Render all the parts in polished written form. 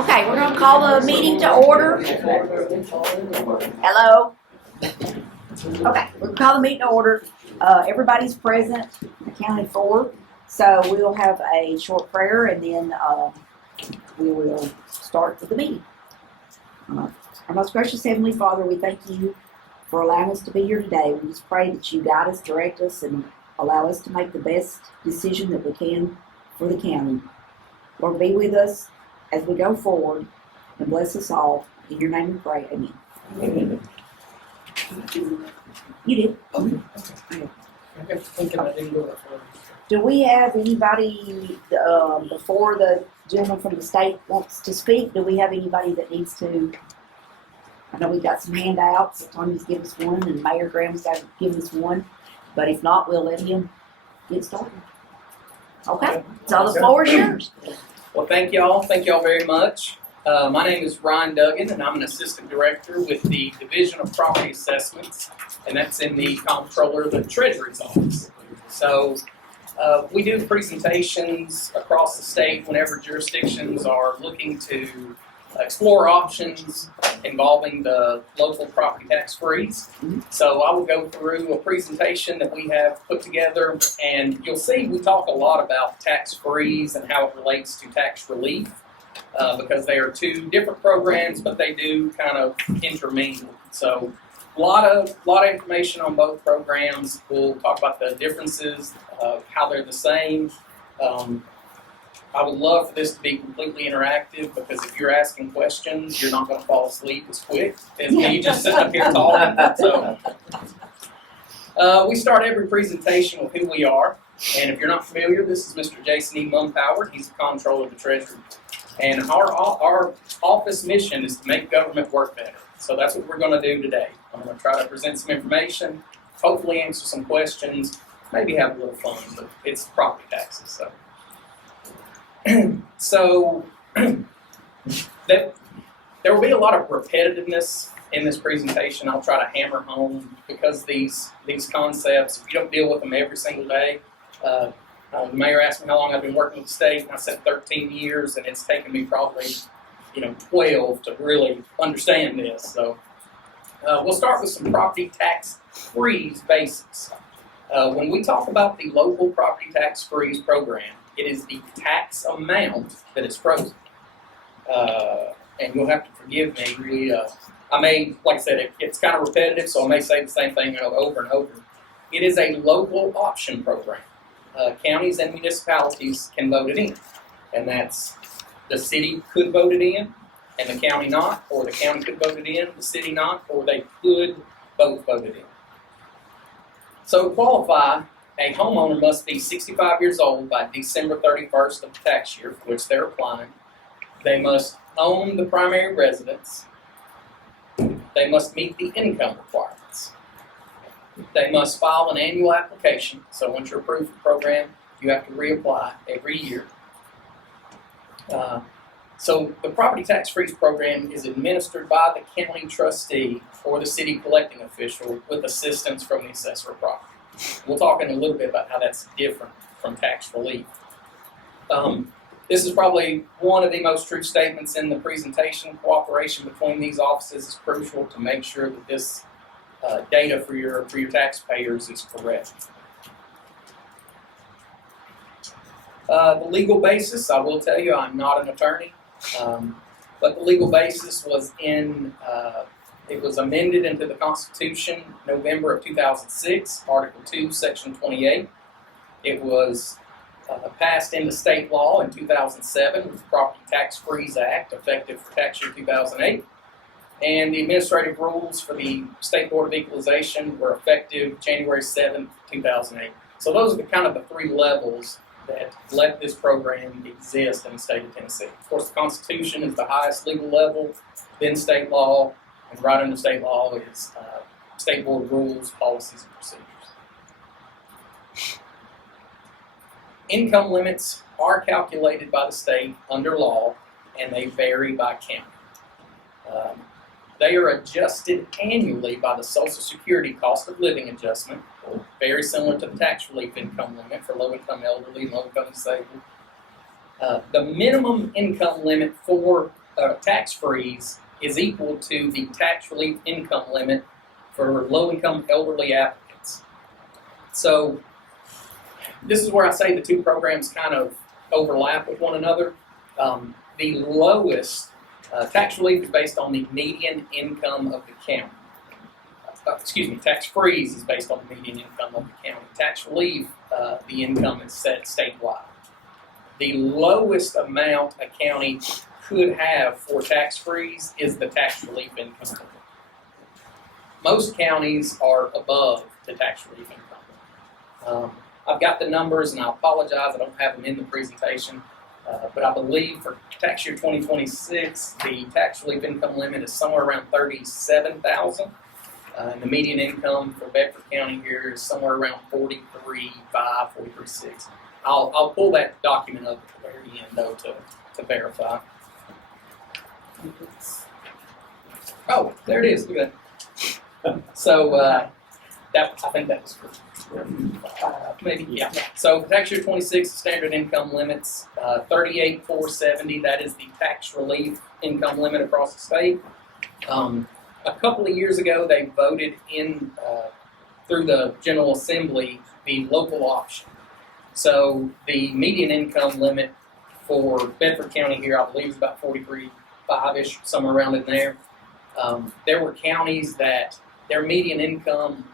Okay, we're gonna call the meeting to order. Hello? Okay, we're gonna call the meeting to order. Everybody's present, accounted for. So we'll have a short prayer and then, we will start with the meeting. Our most gracious Heavenly Father, we thank you for allowing us to be here today. We just pray that you guide us, direct us, and allow us to make the best decision that we can for the county. Lord, be with us as we go forward and bless us all. In your name we pray. Amen. Amen. You did. Okay. I kept thinking I didn't go that far. Do we have anybody, before the gentleman from the state wants to speak, do we have anybody that needs to? I know we've got some handouts. Tony's given us one and Mayor Graham's got given us one. But if not, we'll let him get started. Okay, so the floor is yours. Well, thank y'all. Thank y'all very much. My name is Ryan Duggan, and I'm an assistant director with the Division of Property Assessments, and that's in the Comptroller of the Treasury's office. So we do presentations across the state whenever jurisdictions are looking to explore options involving the local property tax freeze. So I will go through a presentation that we have put together, and you'll see we talk a lot about tax freeze and how it relates to tax relief, because they are two different programs, but they do kind of intermingle. So a lot of information on both programs. We'll talk about the differences, how they're the same. I would love for this to be completely interactive, because if you're asking questions, you're not going to fall asleep as quick as me just sitting up here talking. So we start every presentation with who we are. And if you're not familiar, this is Mr. Jason E. Mumpower. He's the Comptroller of the Treasury. And our office mission is to make government work better. So that's what we're going to do today. I'm going to try to present some information, hopefully answer some questions, maybe have a little fun, but it's property taxes. So there will be a lot of repetitiveness in this presentation. I'll try to hammer home, because these concepts, if you don't deal with them every single day, the mayor asked me how long I've been working with the state, and I said 13 years, and it's taken me probably 12 to really understand this. So we'll start with some property tax freeze basics. When we talk about the local property tax freeze program, it is the tax amount that is frozen. And you'll have to forgive me. I may, like I said, it's kind of repetitive, so I may say the same thing over and over. It is a local option program. Counties and municipalities can vote it in. And that's, the city could vote it in, and the county not, or the county could vote it in, the city not, or they could both vote it in. So to qualify, a homeowner must be 65 years old by December 31st of the tax year for which they're applying. They must own the primary residence. They must meet the income requirements. They must file an annual application. So once you're approved for the program, you have to reapply every year. So the property tax freeze program is administered by the county trustee or the city collecting official with assistance from the assessor of property. We'll talk in a little bit about how that's different from tax relief. This is probably one of the most true statements in the presentation. Cooperation between these offices is crucial to make sure that this data for your taxpayers is correct. The legal basis, I will tell you, I'm not an attorney, but the legal basis was it was amended into the Constitution November of 2006, Article 2, Section 28. It was passed into state law in 2007 with the Property Tax Freeze Act, effective for tax year 2008. And the administrative rules for the State Board of Equalization were effective January 7th, 2008. So those are the kind of the three levels that let this program exist in the state of Tennessee. Of course, the Constitution is the highest legal level, then state law, and right under state law is state board rules, policies, and procedures. Income limits are calculated by the state under law, and they vary by county. They are adjusted annually by the Social Security cost of living adjustment, very similar to the tax relief income limit for low-income elderly and low-income disabled. The minimum income limit for tax freeze is equal to the tax relief income limit for low-income elderly applicants. So this is where I say the two programs kind of overlap with one another. The lowest tax relief is based on the median income of the county. Tax freeze is based on the median income of the county. Tax relief, the income is set statewide. The lowest amount a county could have for tax freeze is the tax relief income limit. Most counties are above the tax relief income limit. I've got the numbers, and I apologize, I don't have them in the presentation, but I believe for tax year 2026, the tax relief income limit is somewhere around $37,000. And the median income for Bedford County here is somewhere around $43,500, $43,600. I'll pull that document up at the very end, though, to verify. Oh, there it is. Look at that. So I think that was for maybe, yeah. So tax year 26 standard income limits, 38,470. That is the tax relief income limit across the state. A couple of years ago, they voted in through the General Assembly the local option. So the median income limit for Bedford County here, I believe, is about 43,500-ish, somewhere around in there. There were counties that their median income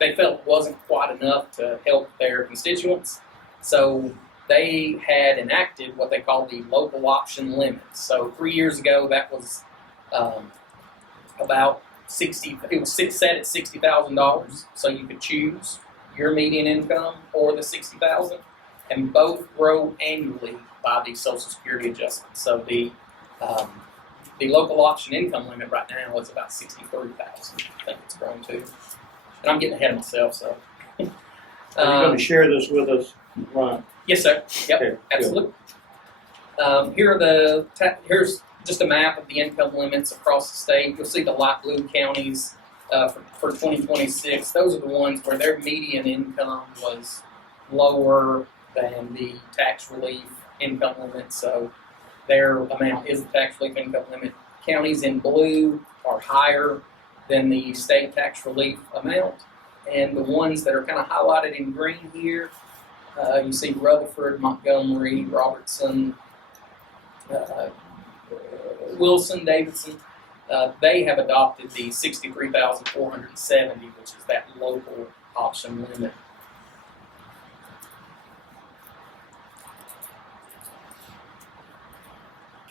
they felt wasn't quite enough to help their constituents. So they had enacted what they called the local option limit. So 3 years ago, that was about it was set at $60,000. So you could choose your median income or the $60,000, and both grow annually by the Social Security adjustment. So the local option income limit right now is about $63,000. I think it's grown to, and I'm getting ahead of myself. So, Are you going to share this with us, Ron? Yes, sir. Yep, Okay, absolutely. Here's just a map of the income limits across the state. You'll see the light blue counties for 2026. Those are the ones where their median income was lower than the tax relief income limit, so their amount is the tax relief income limit. Counties in blue are higher than the state tax relief amount, and the ones that are kind of highlighted in green here, you see Rutherford, Montgomery, Robertson, Wilson, Davidson. They have adopted the 63,470, which is that local option limit.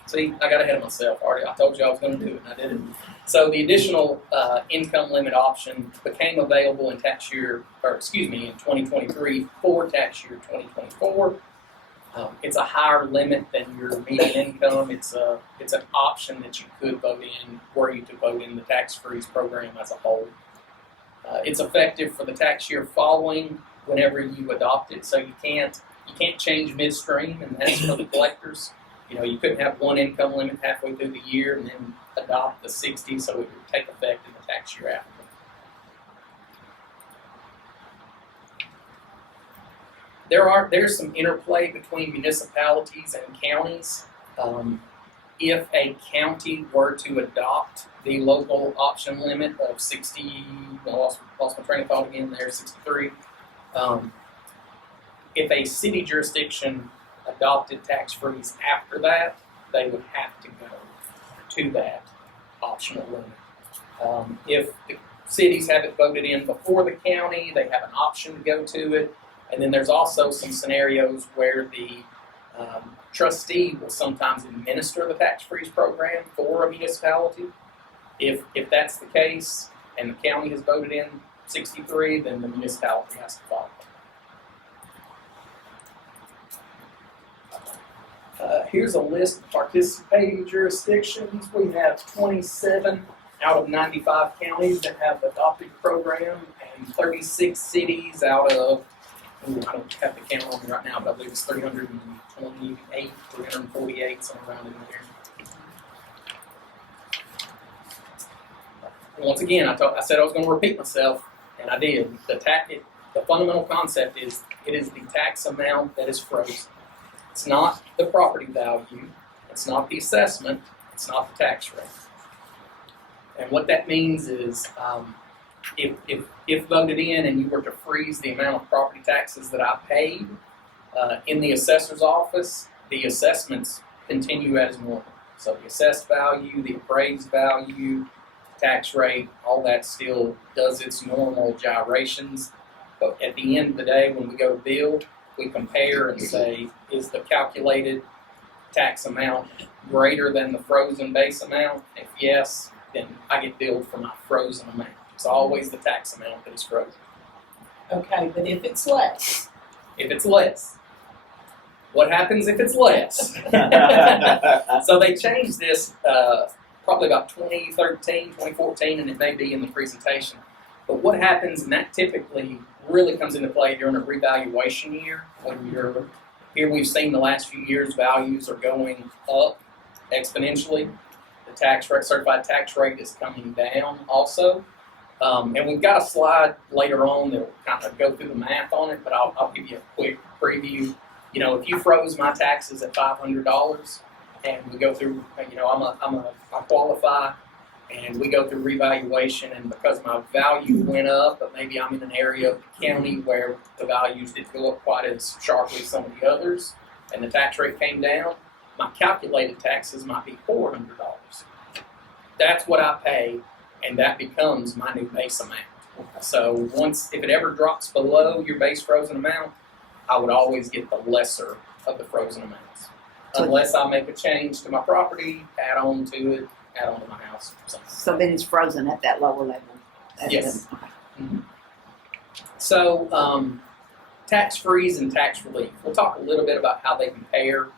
See, I got ahead of myself already. I told you I was going to do it, and I did it. So the additional income limit option became available in 2023 for tax year 2024. It's a higher limit than your median income. It's an option that you could vote in, were you to vote in the tax freeze program as a whole. It's effective for the tax year following whenever you adopt it. So you can't change midstream, and that's for the collectors. You know, you couldn't have one income limit halfway through the year and then adopt the 60, so it would take effect in the tax year after. There's some interplay between municipalities and counties. If a county were to adopt the local option limit of 60, I lost my train of thought again there, 63. If a city jurisdiction adopted tax freeze after that, they would have to go to that optional limit. If the cities have it voted in before the county, they have an option to go to it. And then there's also some scenarios where the trustee will sometimes administer the tax freeze program for a municipality. If that's the case and the county has voted in 63, then the municipality has to follow. Here's a list of participating jurisdictions. We have 27 out of 95 counties that have adopted the program, and 36 cities out of, I don't have the count on me right now, but I believe it's 328, 348, somewhere around in there. And once again, I said I was going to repeat myself, and I did. The fundamental concept is it is the tax amount that is frozen. It's not the property value. It's not the assessment. It's not the tax rate. And what that means is, if voted in and you were to freeze the amount of property taxes that I paid in the assessor's office, the assessments continue as normal. So the assessed value, the appraised value, tax rate, all that still does its normal gyrations. But at the end of the day, when we go to bill, we compare and say, is the calculated tax amount greater than the frozen base amount? If yes, then I get billed for my frozen amount. It's always the tax amount that is frozen. Okay, but if it's less, If it's less, what happens if it's less? So they changed this probably about 2013, 2014, and it may be in the presentation. But what happens, and that typically really comes into play during a revaluation year, when you're here, we've seen the last few years values are going up exponentially. The tax rate, certified tax rate, is coming down also. And we've got a slide later on that will kind of go through the math on it, but I'll give you a quick preview. You know, if you froze my taxes at $500 and we go through, you know, I qualify, and we go through revaluation, and because my value went up, but maybe I'm in an area of the county where the values didn't go up quite as sharply as some of the others, and the tax rate came down, my calculated taxes might be $400. That's what I pay, and that becomes my new base amount. So if it ever drops below your base frozen amount, I would always get the lesser of the frozen amounts. Unless I make a change to my property, add on to my house. So then it's frozen at that lower level. Yes. So, tax freeze and tax relief. We'll talk a little bit about how they compare.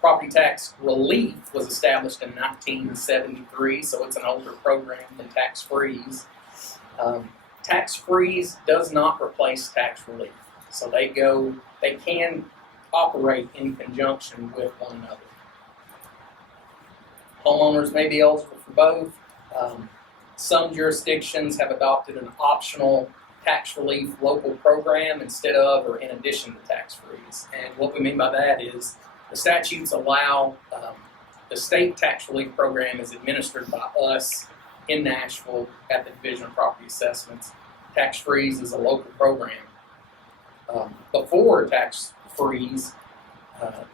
Property tax relief was established in 1973, so it's an older program than tax freeze. Tax freeze does not replace tax relief, so they can operate in conjunction with one another. Homeowners may be eligible for both. Some jurisdictions have adopted an optional tax relief local program instead of or in addition to tax freeze. And what we mean by that is the statutes allow the state tax relief program is administered by us in Nashville at the Division of Property Assessments. Tax freeze is a local program. Before tax freeze,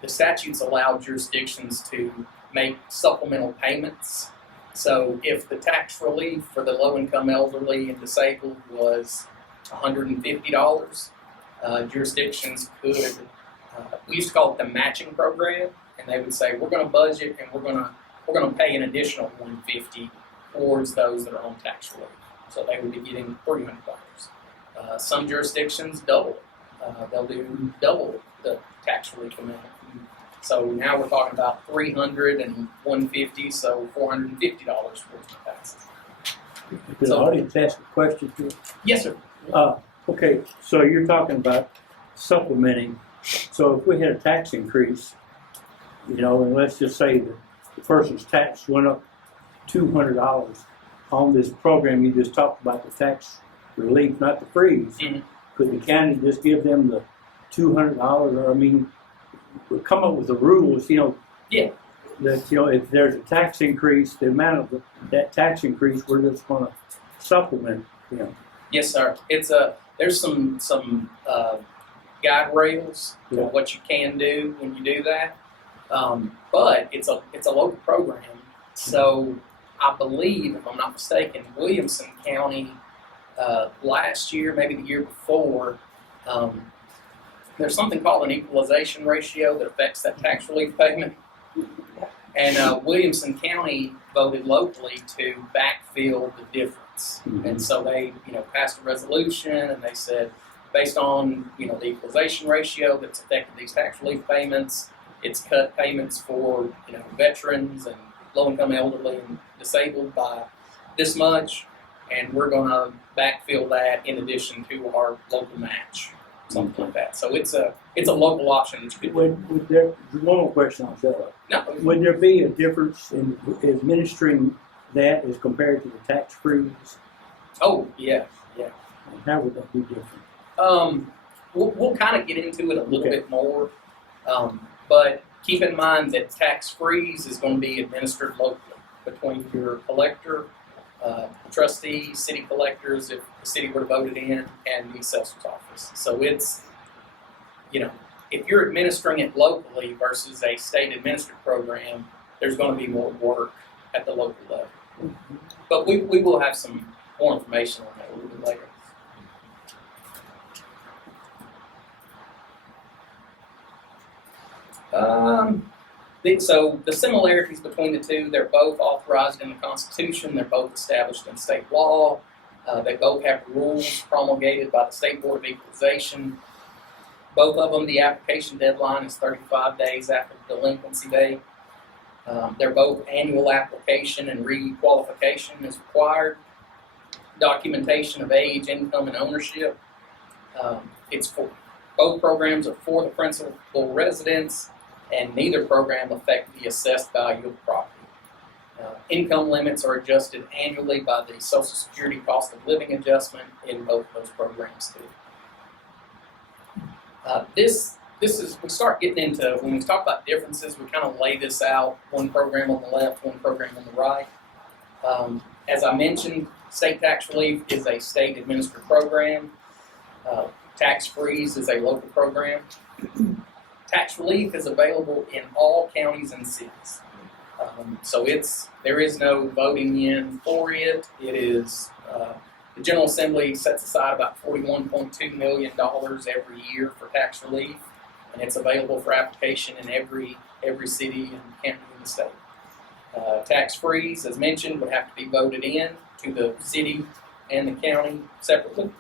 the statutes allow jurisdictions to make supplemental payments. So if the tax relief for the low-income elderly and disabled was $150, jurisdictions could, we used to call it the matching program, and they would say, we're going to budget and we're going to pay an additional $150 towards those that are on tax relief. So they would be getting $300. Some jurisdictions double it. They'll do double the tax relief amount. So now we're talking about $300 and $150, so $450 towards my taxes. Could the audience ask a question too? Yes, sir. Okay, so you're talking about supplementing. So if we had a tax increase, you know, and let's just say that the person's tax went up $200 on this program you just talked about, the tax relief, not the freeze, could the county just give them the $200? Or, I mean, come up with the rules, you know, Yeah. that, you know, if there's a tax increase, the amount of that tax increase, we're just going to supplement, you know. Yes, sir. There's some guide rails for what you can do when you do that, but it's a local program. So I believe, if I'm not mistaken, Williamson County last year, maybe the year before, there's something called an equalization ratio that affects that tax relief payment. And Williamson County voted locally to backfill the difference. And so they, passed a resolution, and they said, based on, the equalization ratio that's affected these tax relief payments, it's cut payments for, veterans and low-income elderly and disabled by this much, and we're going to backfill that in addition to our local match, something like that. So it's a local option that you could do. Would there, one more question on that. No, Would there be a difference in administering that as compared to the tax freeze? oh yeah. And how would that be different? We'll kind of get into it a little bit more, but keep in mind that tax freeze is going to be administered locally between your collector, trustee, city collectors, if the city were to vote it in, and the assessor's office. So it's, if you're administering it locally versus a state administered program, there's going to be more work at the local level. But we will have some more information on that a little bit later. So the similarities between the two, they're both authorized in the Constitution, they're both established in state law, they both have rules promulgated by the State Board of Equalization. Both of them, the application deadline is 35 days after the delinquency date. They're both annual application and re-qualification is required. Documentation of age, income, and ownership. Both programs are for the principal residence, and neither program affect the assessed value of the property. Income limits are adjusted annually by the Social Security cost of living adjustment in both of those programs too. We start getting into, when we talk about differences, we kind of lay this out, one program on the left, one program on the right. As I mentioned, state tax relief is a state administered program. Tax freeze is a local program. Tax relief is available in all counties and cities. So there is no voting in for it. It is, the General Assembly sets aside about $41.2 million every year for tax relief, and it's available for application in every city and county in the state. Tax freeze, as mentioned, would have to be voted in to the city and the county separately.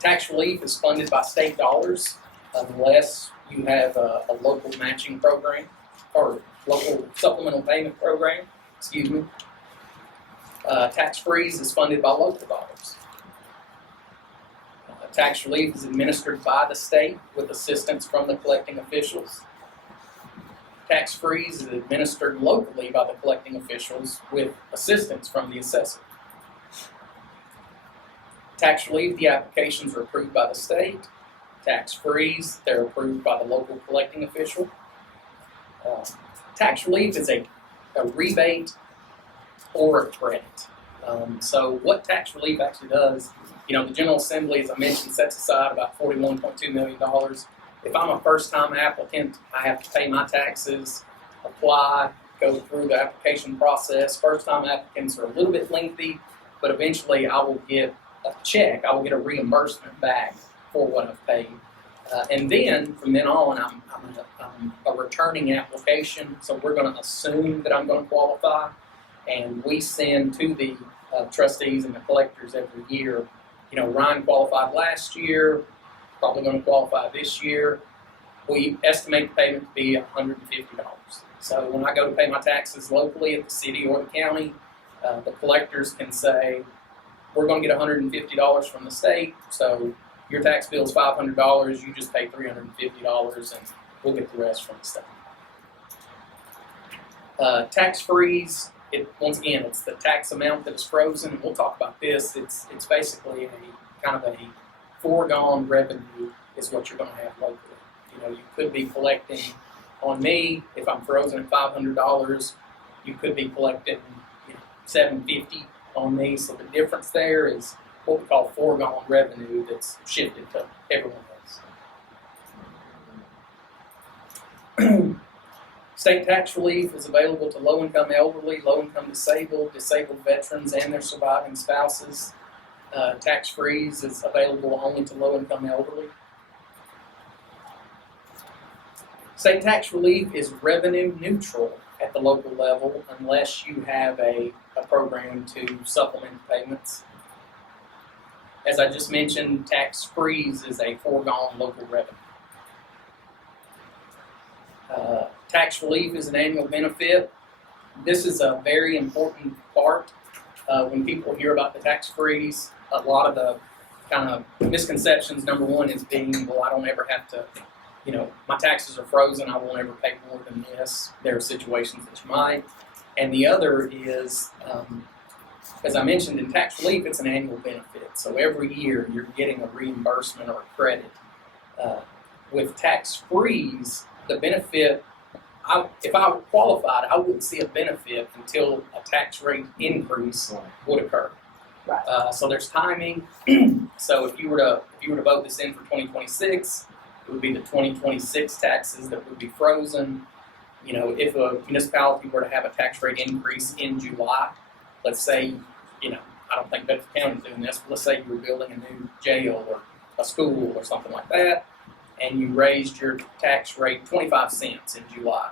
Tax relief is funded by state dollars unless you have a local matching program or local supplemental payment program, Tax freeze is funded by local dollars. Tax relief is administered by the state with assistance from the collecting officials. Tax freeze is administered locally by the collecting officials with assistance from the assessor. Tax relief, the applications are approved by the state. Tax freeze, they're approved by the local collecting official. Tax relief is a rebate or a credit. So what tax relief actually does, the General Assembly, as I mentioned, sets aside about $41.2 million. If I'm a first-time applicant, I have to pay my taxes, apply, go through the application process. First-time applicants are a little bit lengthy, but eventually I will get a check. I will get a reimbursement back for what I've paid. And then, from then on, I'm a returning application, so we're going to assume that I'm going to qualify, and we send to the trustees and the collectors every year, Ryan qualified last year, probably going to qualify this year. We estimate the payment to be $150. So when I go to pay my taxes locally at the city or the county, the collectors can say, we're going to get $150 from the state, so your tax bill is $500, you just pay $350, and we'll get the rest from the state. Tax freeze, once again, it's the tax amount that is frozen, and we'll talk about this. It's basically a kind of a foregone revenue is what you're going to have locally. You could be collecting on me, if I'm frozen at $500, you could be collecting $750 on me. So the difference there is what we call foregone revenue that's shifted to everyone else. State tax relief is available to low-income elderly, low-income disabled veterans, and their surviving spouses. Tax freeze is available only to low-income elderly. State tax relief is revenue neutral at the local level unless you have a program to supplement payments. As I just mentioned, tax freeze is a foregone local revenue. Tax relief is an annual benefit. This is a very important part. When people hear about the tax freeze, a lot of the kind of misconceptions, number one is being, well, I don't ever have to, my taxes are frozen, I won't ever pay more than this. There are situations that you might. And the other is, as I mentioned, in tax relief, it's an annual benefit. So every year you're getting a reimbursement or a credit. with tax freeze, the benefit, if I qualified, I wouldn't see a benefit until a tax rate increase would occur. Right. So there's timing. So if you were to vote this in for 2026, it would be the 2026 taxes that would be frozen. You know, if a municipality were to have a tax rate increase in July, let's say, you know, I don't think Bedford County's doing this, but let's say you were building a new jail or a school or something like that, and you raised your tax rate 25 cents in July.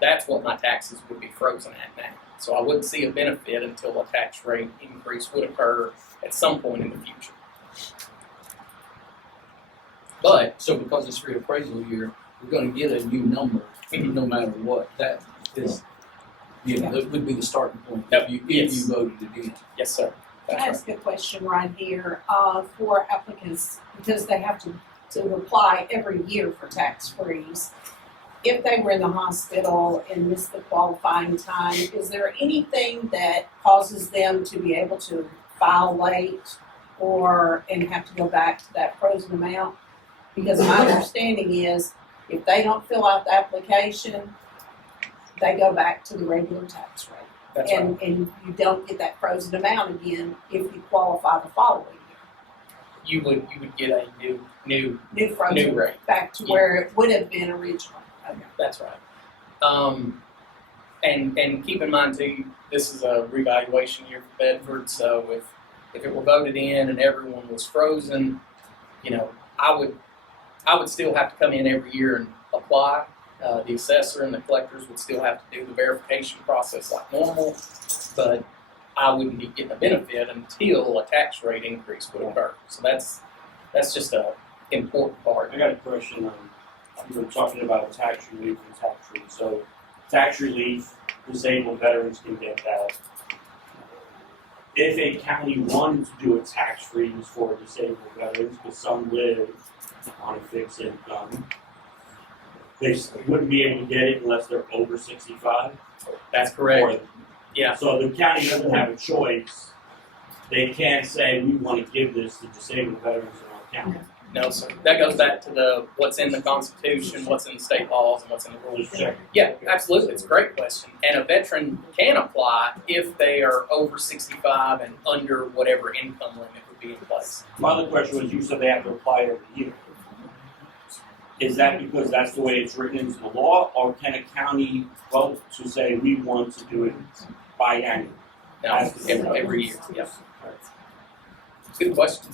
That's what my taxes would be frozen at now. So I wouldn't see a benefit until a tax rate increase would occur at some point in the future. But So because it's reappraisal year, we're gonna get a new number, no matter what. That is, that would be the starting point Yep. if Yes. you voted it in. yes, sir. Can That's I right. ask a question right here, for applicants, because they have to apply every year for tax freeze? If they were in the hospital and missed the qualifying time, is there anything that causes them to be able to file late and have to go back to that frozen amount? Because my understanding is, if they don't fill out the application, they go back to the regular tax rate. That's right. And you don't get that frozen amount again if you qualify the following You would get a new year. New frozen, new rate. back to where it would have been originally. Okay. That's right. And keep in mind too, this is a revaluation year for Bedford. So if it were voted in and everyone was frozen, you know, I would still have to come in every year and apply. The assessor and the collectors would still have to do the verification process like normal, but I wouldn't be getting a benefit until a tax rate increase would occur. So that's just a important part. I got a question on, you were talking about tax relief and tax relief. So tax relief, disabled veterans can get that. If a county wanted to do a tax freeze for disabled veterans, because some live on a fixed income, they wouldn't be able to get it unless they're over 65. That's correct. Or- Yeah. So the county doesn't have a choice. They can't say, we want to give this to disabled veterans in our county. No, sir. That goes back to what's in the Constitution, what's in the state laws, and what's in the rules. Just check. Yeah, absolutely. It's a great question. And a veteran can apply if they are over 65 and under whatever income limit would be in place. My other question was, you said they have to apply every year. Is that because that's the way it's written into the law, or can a county vote to say, we want to do it biannually? Now, every year. Yeah. Good question.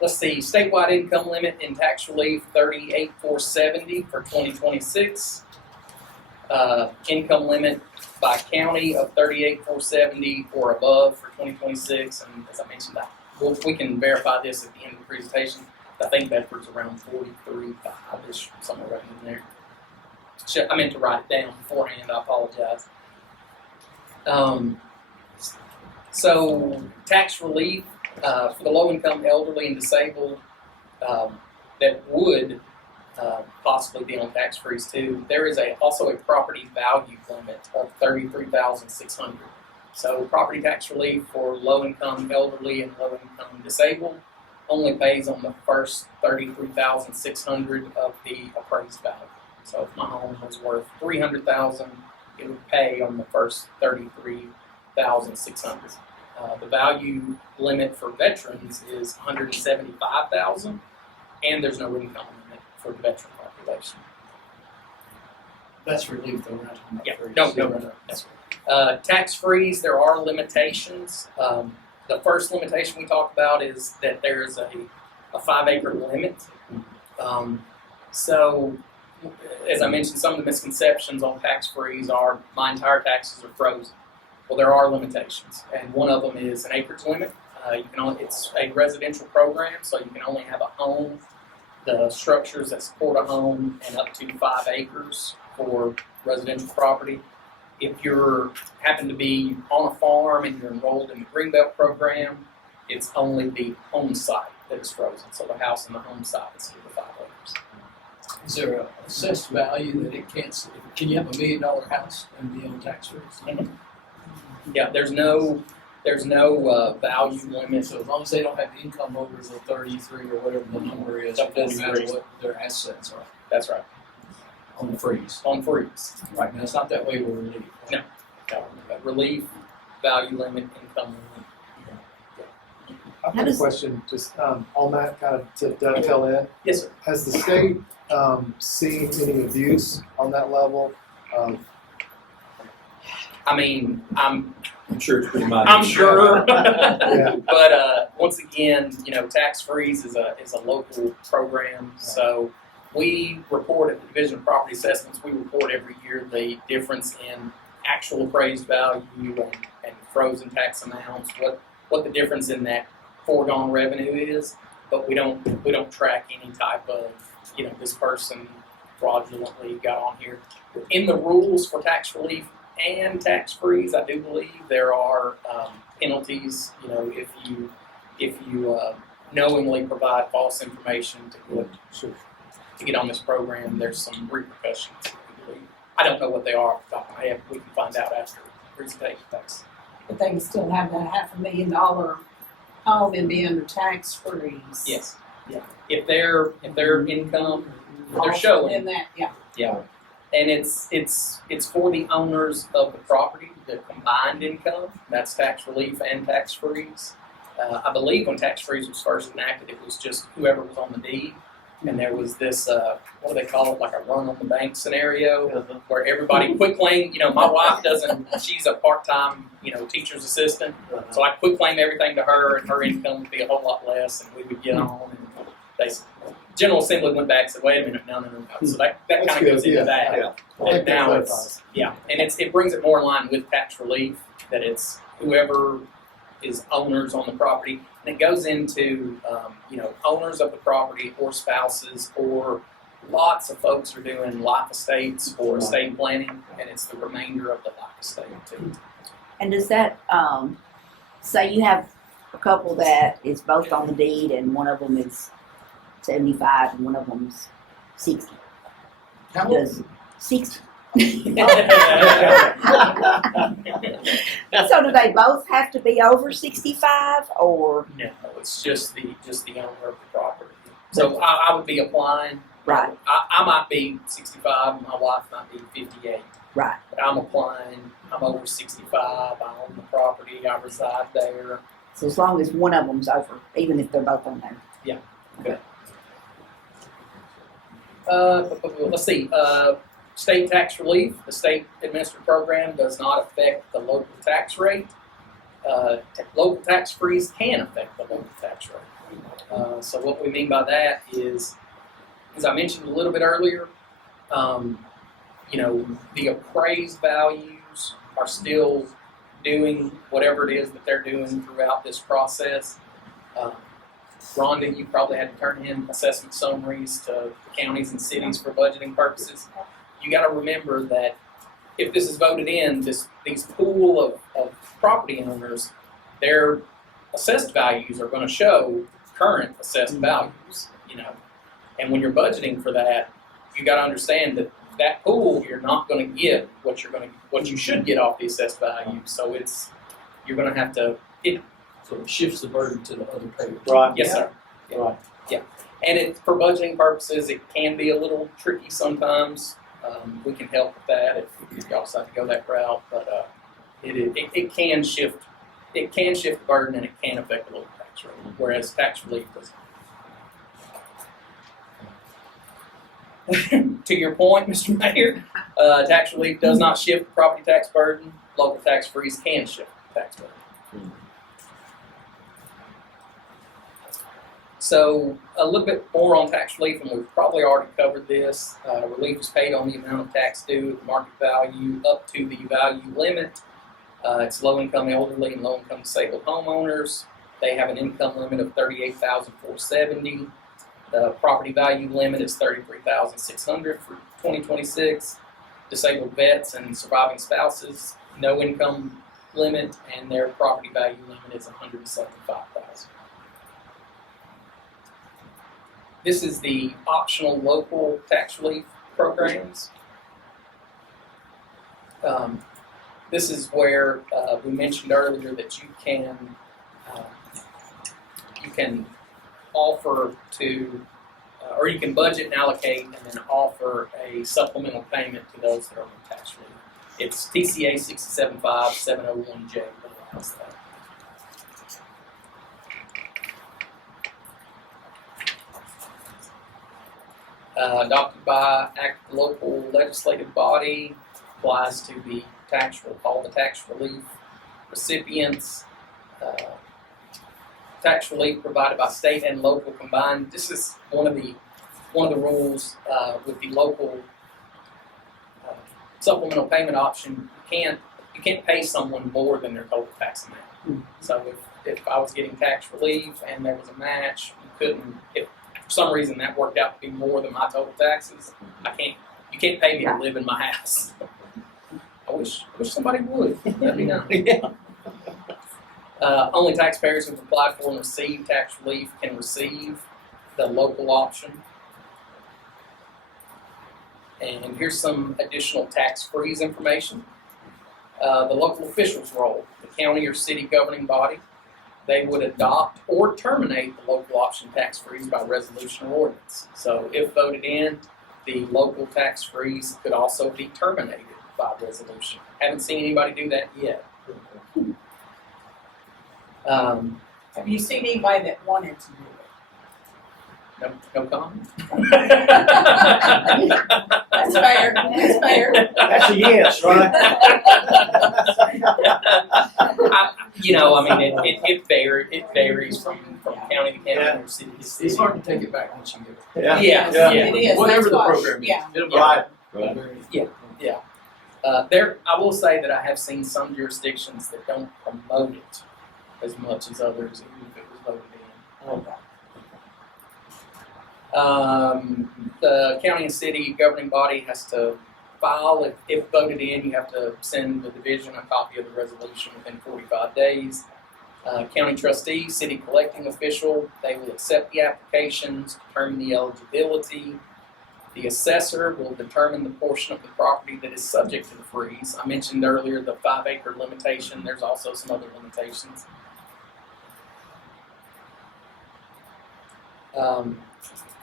Let's see. Statewide income limit in tax relief 38,470 for 2026. Income limit by county of 38,470 or above for 2026. And as I mentioned, we can verify this at the end of the presentation. I think Bedford's around 43.5-ish, somewhere right in there. I meant to write it down beforehand. I apologize. So tax relief for the low-income, elderly, and disabled that would possibly be on tax freeze too. There is also a property value limit of $33,600. So property tax relief for low-income, elderly, and low-income disabled only pays on the first $33,600 of the appraised value. So if my home was worth $300,000, it would pay on the first $33,600. The value limit for veterans is $175,000, and there's no income limit for the veteran population. That's relief though, we're not talking about Yeah, freeze. no. That's right. Tax freeze, there are limitations. The first limitation we talked about is that there's a 5-acre limit. So, as I mentioned, some of the misconceptions on tax freeze are my entire taxes are frozen. Well, there are limitations, and one of them is an acreage limit. It's a residential program, so you can only have a home, the structures that support a home, and up to 5 acres for residential property. If you happen to be on a farm and you're enrolled in the Greenbelt program, it's only the home site that is frozen. So the house and the home site is the 5 acres. Is there a assessed value that it can't, can you have $1 million house and be on tax freeze? Yeah, there's no There's no value limit. So as long as they don't have income over the 33 or whatever the number is, it doesn't matter what their assets are That's right. on the freeze. On freeze. Right, now it's not that way with relief. No. Relief, value limit, income limit. I've How got a does- question, just on that kind of to dovetail in. Yes, sir. Has the state seen any abuse on that level? I mean, I'm sure it's pretty minor. I'm sure. Yeah. But once again, tax freeze is a local program, so we report at the Division of Property Assessments. We report every year the difference in actual appraised value and frozen tax amounts. What the difference in that foregone revenue is, but we don't track any type of this person fraudulently got on here. In the rules for tax relief and tax freeze, I do believe there are penalties. If you knowingly provide false information to get on this program, there's some repercussions. I believe. I don't know what they are off the top of my head. We can find out after the presentation. Thanks. But they can still have that $500,000 home and be under tax freeze. Yes. Yeah. If their income, they're showing. In that, yeah. Yeah. And it's for the owners of the property, the combined income. That's tax relief and tax freeze. I believe when tax freeze was first enacted, it was just whoever was on the deed. And there was this, what do they call it, like a run on the bank scenario, where everybody quit claim. My wife she's a part-time, teacher's assistant. So I quit claim everything to her, and her income would be a whole lot less, and we would get on. And General Assembly went back and said, wait a minute, no. So that kind of goes into that. And now it's, and it brings it more in line with tax relief, that it's whoever is owners on the property. And it goes into, owners of the property or spouses, or lots of folks are doing life estates or estate planning, and it's the remainder of the life estate too. And does that, say you have a couple that is both on the deed and one of them is 75 and one of them's 60? How Does 60? So do they both have to be over 65 or? No, it's just the owner of the property. So I would be applying. Right. I might be 65, my wife might be 58. Right. But I'm applying, I'm over 65, I own the property, I reside there. So as long as one of them's over, even if they're both on there. Let's see, state tax relief, the state administered program does not affect the local tax rate. Local tax freeze can affect the local tax rate. So what we mean by that is, as I mentioned a little bit earlier, the appraised values are still doing whatever it is that they're doing throughout this process. Rhonda, you probably had to turn in assessment summaries to counties and cities for budgeting purposes. You got to remember that if this is voted in, these pool of property owners, their assessed values are going to show current assessed values. And when you're budgeting for that, you got to understand that pool, you're not going to get what you should get off the assessed value. So you're going to have to. So it shifts the burden to the other payers. Right. Yes, sir. Right. And for budgeting purposes, it can be a little tricky sometimes. We can help with that if y'all decide to go that route, but it can shift. It can shift the burden, and it can affect the local tax rate, whereas tax relief doesn't. To your point, Mr. Mayor, tax relief does not shift the property tax burden. Local tax freeze can shift the tax burden. So a little bit more on tax relief, and we've probably already covered this. Relief is paid on the amount of tax due at the market value up to the value limit. It's low-income elderly and low-income disabled homeowners. They have an income limit of $38,470. The property value limit is $33,600 for 2026. Disabled vets and surviving spouses, no income limit, and their property value limit is $175,000. This is the optional local tax relief programs. this is where we mentioned earlier that you can offer to, or you can budget and allocate and then offer a supplemental payment to those that are on tax relief. It's TCA 675-701J that allows that. Adopted by act of the local legislative body, applies to the all the tax relief recipients. Tax relief provided by state and local combined. This is one of the rules with the local supplemental payment option. You can't pay someone more than their total tax amount. So if I was getting tax relief and there was a match, you couldn't. If for some reason that worked out to be more than my total taxes, you can't pay me to live in my house. I wish somebody would. That'd be nice. Only taxpayers who've applied for and received tax relief can receive the local option. And here's some additional tax freeze information. The local officials' role, the county or city governing body, they would adopt or terminate the local option tax freeze by resolution or ordinance. So if voted in, the local tax freeze could also be terminated by resolution. Haven't seen anybody do that yet. Have you seen anybody that wanted to do it? No comment? That's fair, that's fair. That's a yes, right? It varies from county to county or city to city. It's hard to take it back once you get it. Yeah. Yes, Yeah. it is. Whatever That's the why- program is. Yeah. It'll Right. I will say that I have seen some jurisdictions that don't promote it as much as others, even if it was voted in. The county and city governing body has to file, if voted in, you have to send the division a copy of the resolution within 45 days. County trustee, city collecting official, they will accept the applications, determine the eligibility. The assessor will determine the portion of the property that is subject to the freeze. I mentioned earlier the 5-acre limitation. There's also some other limitations.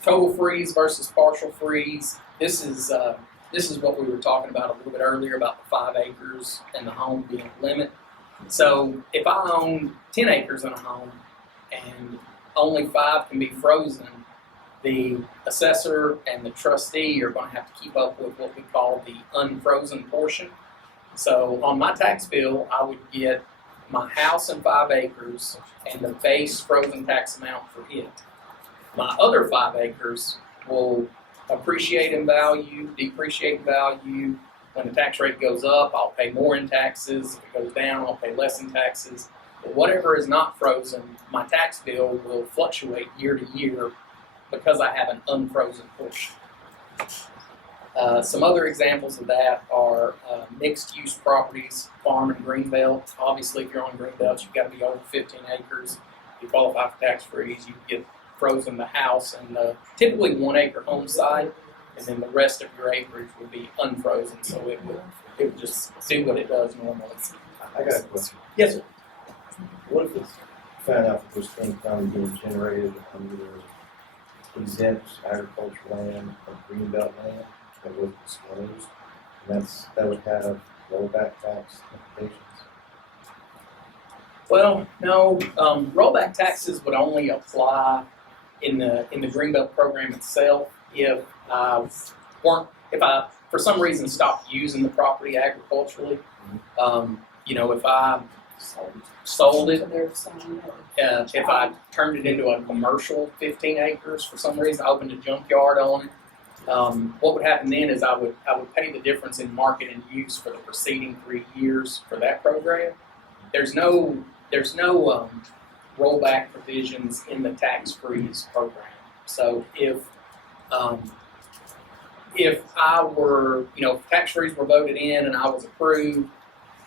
Total freeze versus partial freeze. This is what we were talking about a little bit earlier about the 5 acres and the home being a limit. So if I own 10 acres in a home and only 5 can be frozen, the assessor and the trustee are going to have to keep up with what we call the unfrozen portion. So on my tax bill, I would get my house and 5 acres and the base frozen tax amount for it. My other 5 acres will appreciate in value, depreciate in value. When the tax rate goes up, I'll pay more in taxes. If it goes down, I'll pay less in taxes. But whatever is not frozen, my tax bill will fluctuate year to year because I have an unfrozen portion. Some other examples of that are mixed-use properties, farm and greenbelt. Obviously, if you're on greenbelt, you've got to be over 15 acres. You qualify for tax freeze. You get frozen the house and typically 1 acre home side, and then the rest of your acreage would be unfrozen, so it would just do what it does normally. I got a question. Yes, sir. What if it's found out that there's things found being generated under exempt agricultural land or greenbelt land that was disclosed? And that would have rollback tax implications? Well, no, rollback taxes would only apply in the greenbelt program itself if I for some reason stopped using the property agriculturally. If I sold it, if I turned it into a commercial 15 acres for some reason, I opened a junkyard on it. What would happen then is I would pay the difference in market and use for the preceding 3 years for that program. There's no rollback provisions in the tax freeze program. So if I were, if tax freeze were voted in and I was approved,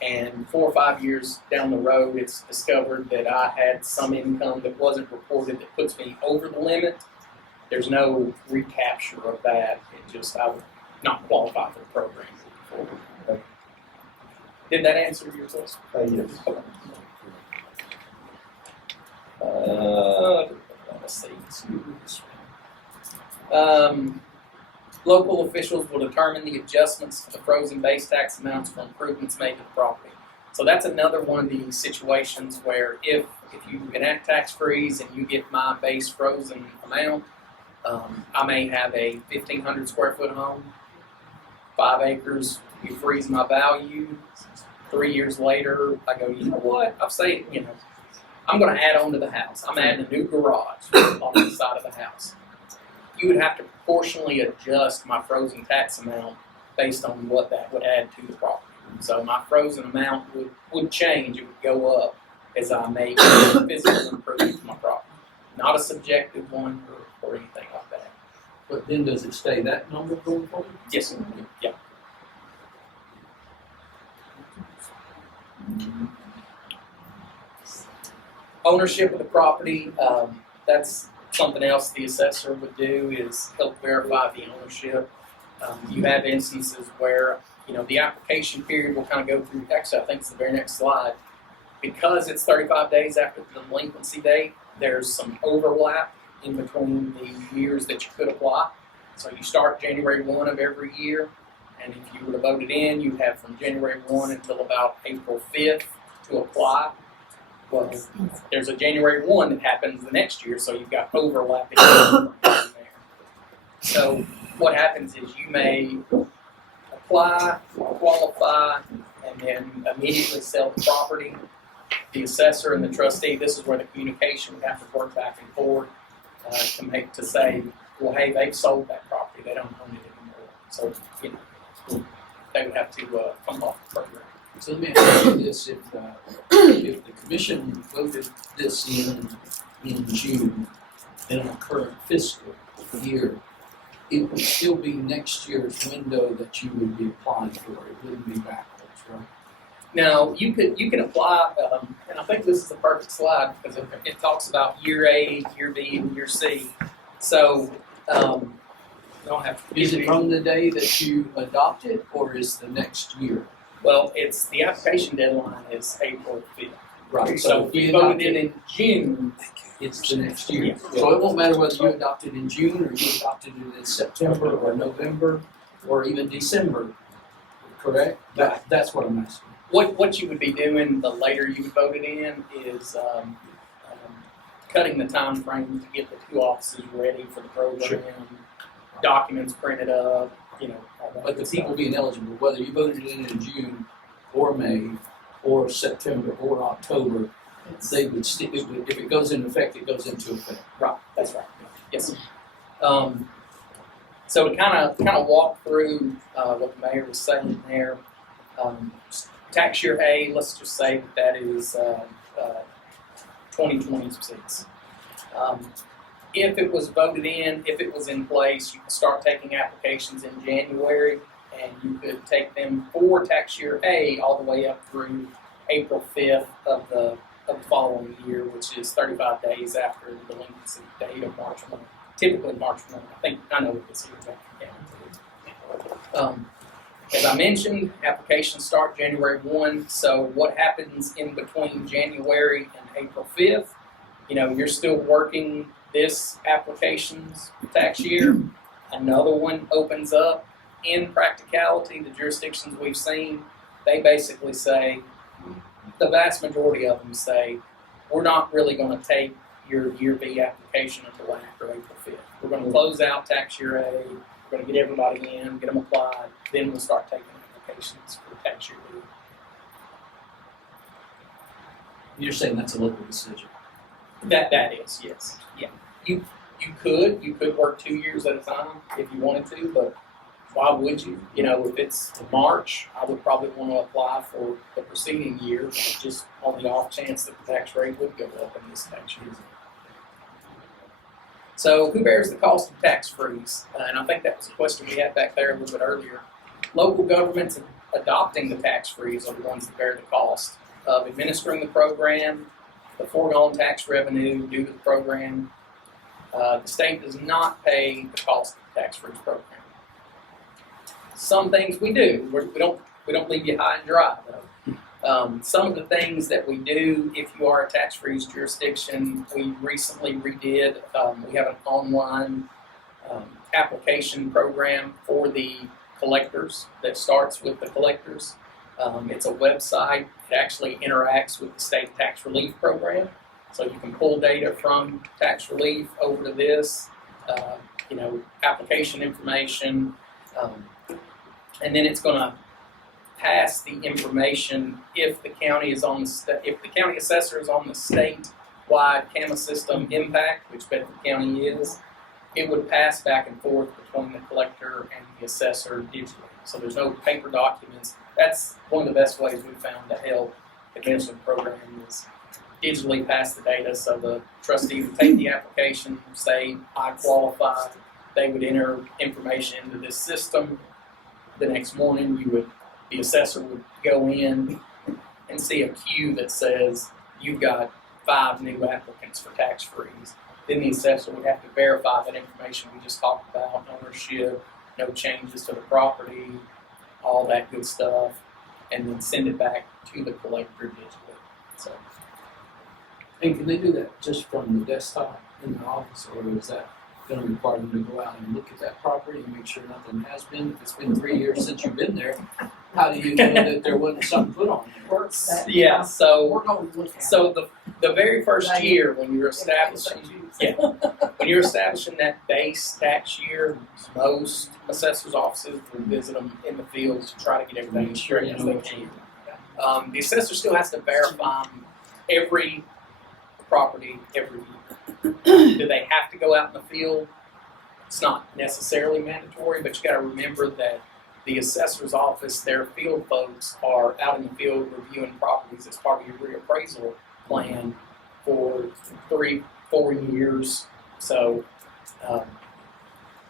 and 4 or 5 years down the road it's discovered that I had some income that wasn't reported that puts me over the limit, there's no recapture of that. It just, I would not qualify for the program. Did that answer your question? Yes. Let's see. Local officials will determine the adjustments to the frozen base tax amounts for improvements made to the property. So that's another one of these situations where if you enact tax freeze and you get my base frozen amount, I may have a 1,500 square foot home, 5 acres, you freeze my value. 3 years later, I go, you know what? I've saved, I'm going to add on to the house. I'm adding a new garage on the side of the house. You would have to proportionally adjust my frozen tax amount based on what that would add to the property. So my frozen amount would change. It would go up as I make physical improvements to my property. Not a subjective one or anything like that. But then does it stay that number going forward? Yes, sir. Yeah. Ownership of the property, that's something else the assessor would do is help verify the ownership. You have instances where, the application period will kind of go through, actually I think it's the very next slide. Because it's 35 days after the delinquency date, there's some overlap in between the years that you could apply. So you start January 1 of every year, and if you were to vote it in, you'd have from January 1 until about April 5th to apply. Well, there's a January 1 that happens the next year, so you've got overlapping there. So what happens is you may apply, qualify, and then immediately sell the property. The assessor and the trustee, this is where the communication would have to work back and forth to say, well, hey, they've sold that property, they don't own it anymore. So, they would have to come off the program. So let me ask you this, if the commission voted this in June, in our current fiscal year, it would still be next year's window that you would be applying for, it wouldn't be backwards, right? Now, you can apply, and I think this is the perfect slide because it talks about year A, year B, and year C. So, you don't have to. Is it from the day that you adopt it, or is the next year? Well, it's the application deadline is April 5th. Right. So if you voted it in June, It's the next year. Yeah. So it won't matter whether you adopt it in June, or you adopted it in September, or November, or even December, correct? That's what I'm asking. what you would be doing the later you would vote it in is cutting the time frame to get the two offices ready for the program, Sure. documents printed up, all that But the good people stuff. being eligible, whether you voted it in June, or May, or September, or October, they would if it goes into effect, it goes into effect. Right, that's right. Yes. So to kind of walk through what the mayor was saying there, tax year A, let's just say that is 2026. If it was voted in, if it was in place, you could start taking applications in January, and you could take them for tax year A all the way up through April 5th of the following year, which is 35 days after the delinquency date of March 1. Typically March 1. I know what this year's down. As I mentioned, applications start January 1. So what happens in between January and April 5th? You're still working this application's tax year. Another one opens up. In practicality, the jurisdictions we've seen, they basically say, the vast majority of them say, we're not really going to take your year B application until after April 5th. We're going to close out tax year A, we're going to get everybody in, get them applied, then we'll start taking applications for tax year B. You're saying that's a local decision. That is, yes. Yeah. You could work 2 years at a time if you wanted to, but why would you? If it's March, I would probably want to apply for the preceding year, just on the off chance that the tax rate would go up in this tax year. So who bears the cost of tax freeze? And I think that was a question we had back there a little bit earlier. Local governments adopting the tax freeze are the ones that bear the cost of administering the program, the foregone tax revenue due to the program. The state does not pay the cost of the tax freeze program. Some things we do. We don't leave you high and dry though. Some of the things that we do if you are a tax freeze jurisdiction, we recently redid. We have an online application program for the collectors that starts with the collectors. It's a website. It actually interacts with the state tax relief program. So you can pull data from tax relief over to this, application information, and then it's going to pass the information if the county is on if the county assessor is on the statewide CAMA system impact, which Bedford County is. It would pass back and forth between the collector and the assessor digitally. So there's no paper documents. That's one of the best ways we've found to help administer the program is digitally pass the data. So the trustee would take the application, say, I qualify. They would enter information into this system. The next morning, the assessor would go in and see a queue that says you've got 5 new applicants for tax freeze. Then the assessor would have to verify that information we just talked about, ownership, no changes to the property, all that good stuff, and then send it back to the collector digitally. So, And can they do that just from the desktop in the office, or is that going to require them to go out and look at that property and make sure nothing has been? If it's been 3 years since you've been there, how do you know that there wasn't something put on there? Works that. yeah, so We're going to look at it. So the very first year when you're establishing when you're establishing that base tax year, most assessors' offices will visit them in the field to try to get everything straight as they can. The assessor still has to verify every property every year. Do they have to go out in the field? It's not necessarily mandatory, but you got to remember that the assessor's office, their field folks are out in the field reviewing properties as part of your reappraisal plan for 3-4 years. So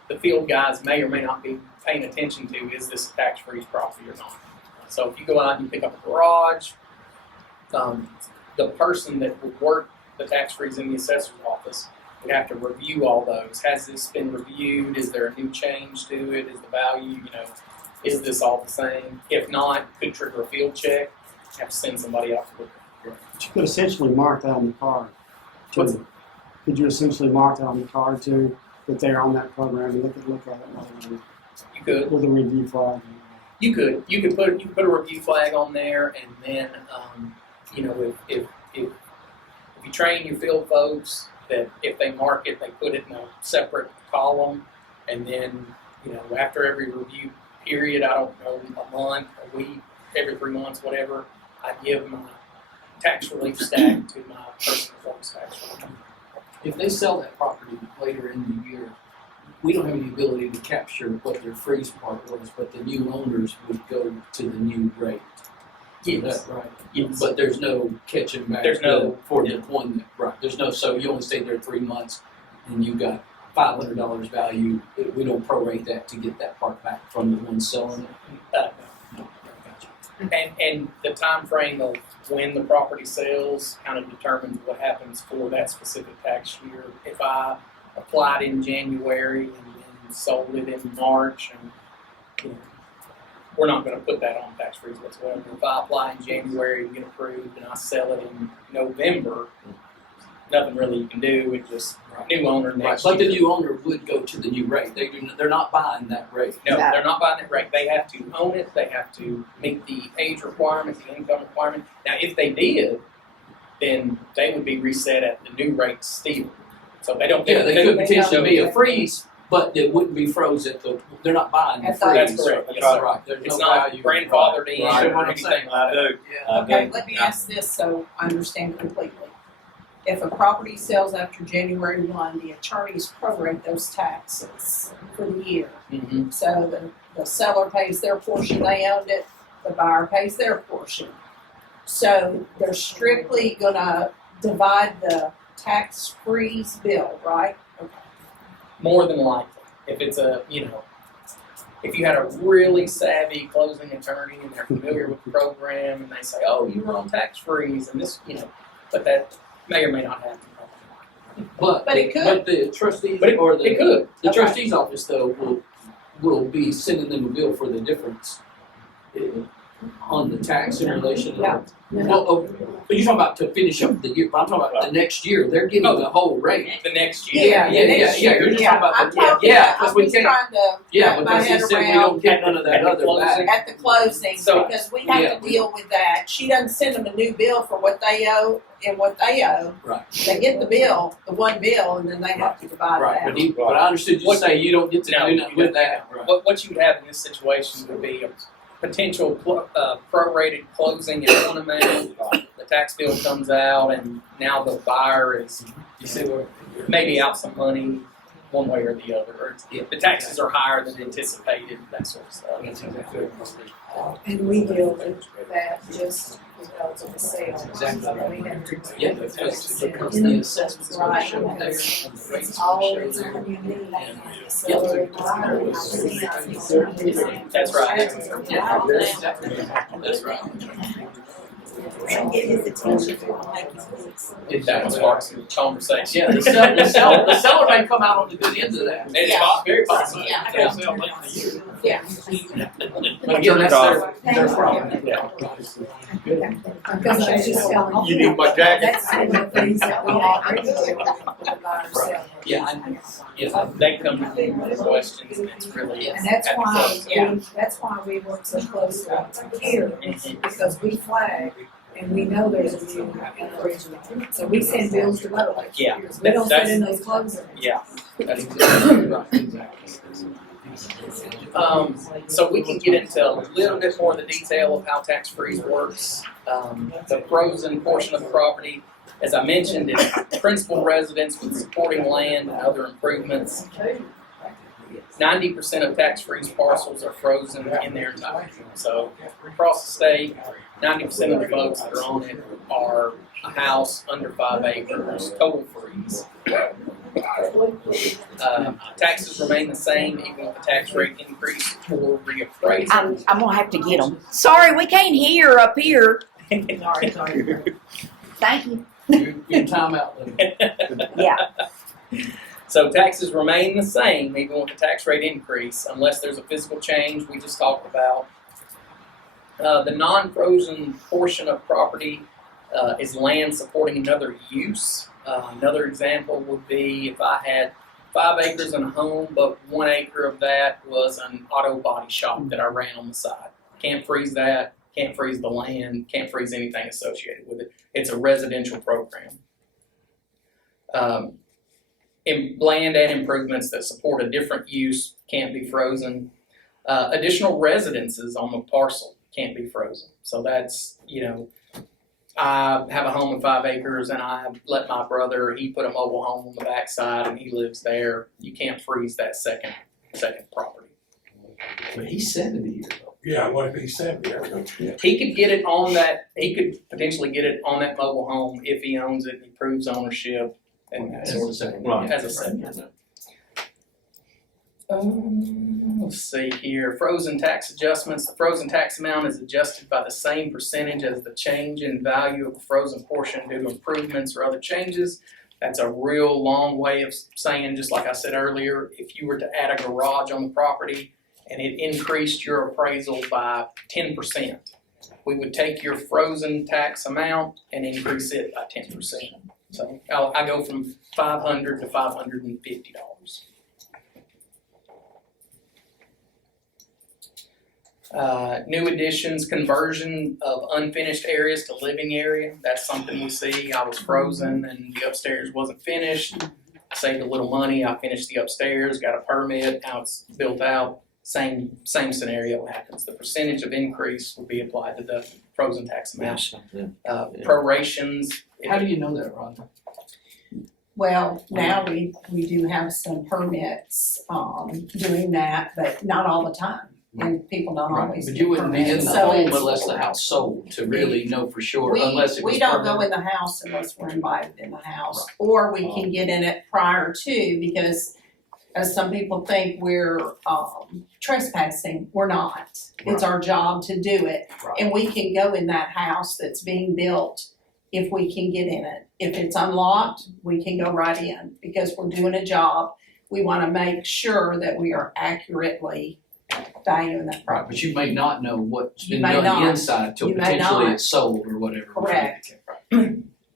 the field guys may or may not be paying attention to, is this a tax freeze property or not? So if you go out and you pick up a garage, the person that would work the tax freeze in the assessor's office would have to review all those. Has this been reviewed? Is there a new change to it? Is the value, is this all the same? If not, could trigger a field check. Have to send somebody out to look. But you could essentially mark that on the card. What's Too. Could you essentially mark that on the card too, that they're on that program and they could look at it You could. with a review flag? You could put a review flag on there, and then if you train your field folks that if they mark it, they put it in a separate column, and then after every review period, I don't know, a month, a week, every 3 months, whatever, I give my tax relief stack to my personal performance tax relief. If they sell that property later in the year, we don't have any ability to capture what their freeze part was, but the new owners would go to the new rate. Is that right? Yes. But there's no catching back There's no- for the one, right, there's no, so you only stayed there 3 months and you got $500 value. We don't prorate that to get that part back from the one selling it. No, gotcha. And the time frame of when the property sells kind of determines what happens for that specific tax year. If I applied in January and then sold it in March, and we're not going to put that on tax freeze whatsoever. If I apply in January and get approved and I sell it in November, nothing really you can do. It just new owner Right, next but the year. new owner would go to the new rate. They're not buying that rate. No, No. they're not buying that rate. They have to own it. They have to meet the age requirement, the income requirement. Now, if they did, then they would be reset at the new rate still. So they don't Yeah, get they could potentially be a don't- freeze, but it wouldn't be froze at the, they're not buying the That's freeze. correct. That's Yes, right. There's It's no not value. grandfathered in Right. or anything like that. Okay, let me ask this so I understand completely. If a property sells after January 1, the attorneys prorate those taxes for the year. Mhm. So the seller pays their portion, they owned it, the buyer pays their portion. So they're strictly gonna divide the tax freeze bill, right? Okay. More than likely, if it's if you had a really savvy closing attorney and they're familiar with the program and they say, oh, you were on tax freeze and this, but that may or may not happen. But it could. But the trustees But or the It could. the Okay. trustee's office though will be sending them a bill for the difference. on the tax in relation to? Yeah. Well, oh, but you're talking about to finish up the year, but I'm talking about the next year, they're getting the whole rate. The next year. Yeah, you're just talking about I'm the, talking, yeah, I'm because we just can't, trying to yeah, wrap my because he head said we around don't get none of that At the other closing. back. at the closing, So- because we have Yeah. to deal with that. She doesn't send them a new bill for what they owe and what they owe. Right. They get the bill, the one bill, and then they have to divide Right, that. but I understood you What- say you don't get to No, do nothing you with that. Right. What you would have in this situation would be a potential prorated closing at one amount. The tax bill comes out, and now the buyer is You see where? maybe out some money one way or the other. Or the taxes are higher than anticipated, that sort of stuff. That's exactly what And we deal with that just because of the sales. Exactly. We have to- Yeah, because the assessments are Right. shown there, and the rates It's are all shown the there. time you need. Yeah. So, That's right. Yeah, that's right. and get his attention to make his fix. If that was part of the conversation. Yeah, the seller may come out on the good end of that. It's very possible. Yeah. Yeah. But again, that's their problem. Because I was just telling You need my jacket. that's some of the things that we already deal with by ourselves. Yeah, yeah. They come with questions, and it's really. And that's at the why, close, yeah. that's why we work so closely here, because we flag and we know there's a new increase. So we send bills to both. Yeah. We don't That's- send in those closings. Yeah. That's exactly right. So we can get into a little bit more of the detail of how tax freeze works. The frozen portion of the property, as I mentioned, is principal residence with supporting land and other improvements. 90% of tax freeze parcels are frozen in their entirety. So across the state, 90% of the folks that are on it are a house under 5 acres, total freeze. Taxes remain the same even with the tax rate increase or reappraisal. I'm gonna have to get them. Sorry, we can't hear up here. Thank you. Your timeout limit. Yeah. So taxes remain the same even with the tax rate increase unless there's a physical change we just talked about. The non-frozen portion of property is land supporting another use. Another example would be if I had 5 acres and a home, but 1 acre of that was an auto body shop that I ran on the side. Can't freeze that, can't freeze the land, can't freeze anything associated with it. It's a residential program. Land and improvements that support a different use can't be frozen. Additional residences on the parcel can't be frozen. So that's, I have a home of 5 acres and I let my brother, he put a mobile home on the backside and he lives there. You can't freeze that second property. But he's 70 years old. Yeah, what if he's 70? He could get it on that, he could potentially get it on that mobile home if he owns it, he proves ownership and that sort of thing. Right. As a second. Let's see here, frozen tax adjustments. The frozen tax amount is adjusted by the same percentage as the change in value of the frozen portion due to improvements or other changes. That's a real long way of saying, just like I said earlier, if you were to add a garage on the property and it increased your appraisal by 10%, we would take your frozen tax amount and increase it by 10%. So I go from $500 to $550. New additions, conversion of unfinished areas to living area. That's something we see. I was frozen and the upstairs wasn't finished. I saved a little money. I finished the upstairs, got a permit. Now it's built out. Same scenario happens. The percentage of increase will be applied to the frozen tax amount. Prorations. How do you know that, Rhonda? Well, now we do have some permits, doing that, but not all the time. And people don't always But get you wouldn't be in permits. the So home it's- unless the house sold to really know for sure, unless it was We don't go permanent. in the house unless we're invited in the house, or we can get in it prior to, because as some people think we're trespassing, we're not. It's our job to do it, Right. and we can go in that house that's being built if we can get in it. If it's unlocked, we can go right in, because we're doing a job. We wanna make sure that we are accurately value in that Right, property. but you may not know what's You been may done on not. the inside till You may potentially not. it's sold or whatever. Correct.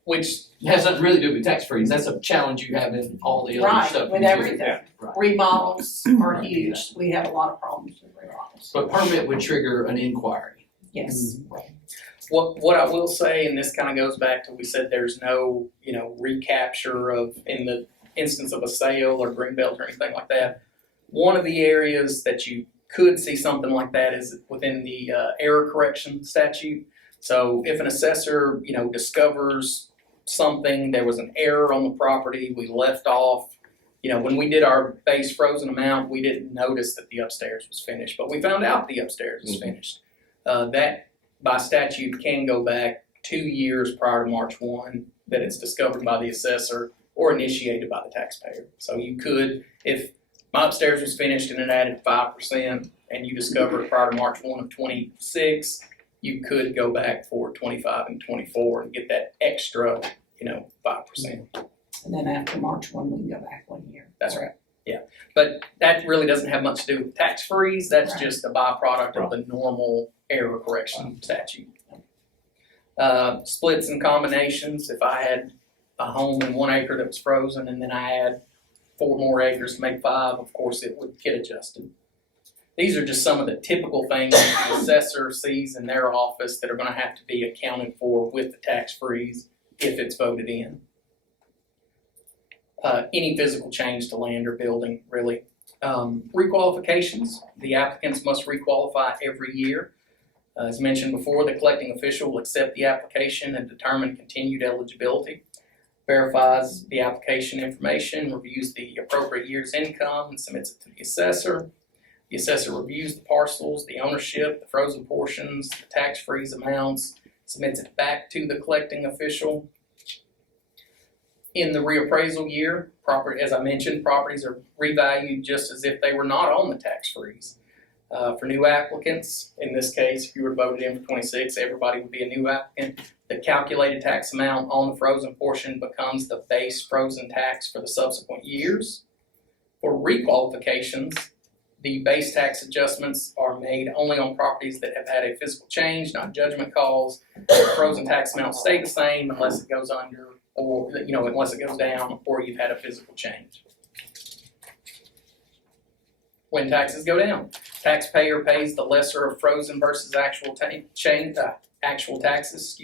Which, It has nothing really to do with tax freeze. That's a challenge you have in all the other Right, stuff. with you do. everything. Yeah, right. Remodels are Right. huge. We have a lot of problems with remodels. But permit would trigger an inquiry. Yes. what I will say, and this kind of goes back to, we said there's no, recapture of, in the instance of a sale or greenbelt or anything like that. One of the areas that you could see something like that is within the error correction statute. So if an assessor, discovers something, there was an error on the property, we left off, when we did our base frozen amount, we didn't notice that the upstairs was finished, but we found out the upstairs was finished. That by statute can go back 2 years prior to March 1 that it's discovered by the assessor or initiated by the taxpayer. So you could, if my upstairs was finished and it added 5% and you discovered prior to March 1 of 26, you could go back for 25 and 24 and get that extra, 5%. And then after March 1, we can go back 1 year. That's right. Yeah. But that really doesn't have much to do with tax freeze. That's Right. just a byproduct of the normal error correction statute. Splits and combinations. If I had a home in 1 acre that was frozen and then I had 4 more acres to make 5, of course it would get adjusted. These are just some of the typical things that the assessor sees in their office that are going to have to be accounted for with the tax freeze if it's voted in. Any physical change to land or building, really. Requalifications. The applicants must requalify every year. As mentioned before, the collecting official will accept the application and determine continued eligibility. Verifies the application information, reviews the appropriate year's income, and submits it to the assessor. The assessor reviews the parcels, the ownership, the frozen portions, the tax freeze amounts, submits it back to the collecting official. In the reappraisal year, as I mentioned, properties are revalued just as if they were not on the tax freeze. For new applicants, in this case, if you were voted in for 26, everybody would be a new applicant. The calculated tax amount on the frozen portion becomes the base frozen tax for the subsequent years. For requalifications, the base tax adjustments are made only on properties that have had a physical change, not judgment calls. The frozen tax amounts stay the same unless it goes under, or unless it goes down, or you've had a physical change. When taxes go down, taxpayer pays the lesser of frozen versus actual actual taxes.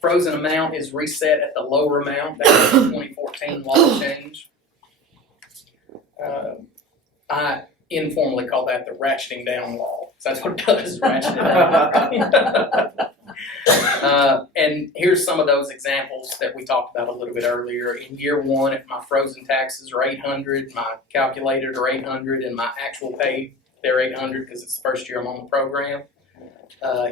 Frozen amount is reset at the lower amount. That's the 2014 law change. I informally call that the ratcheting down law. That's what it does, ratchet it down. And here's some of those examples that we talked about a little bit earlier. In year 1, if my frozen taxes are $800, my calculated are $800, and my actual paid, they're $800 because it's the first year I'm on the program.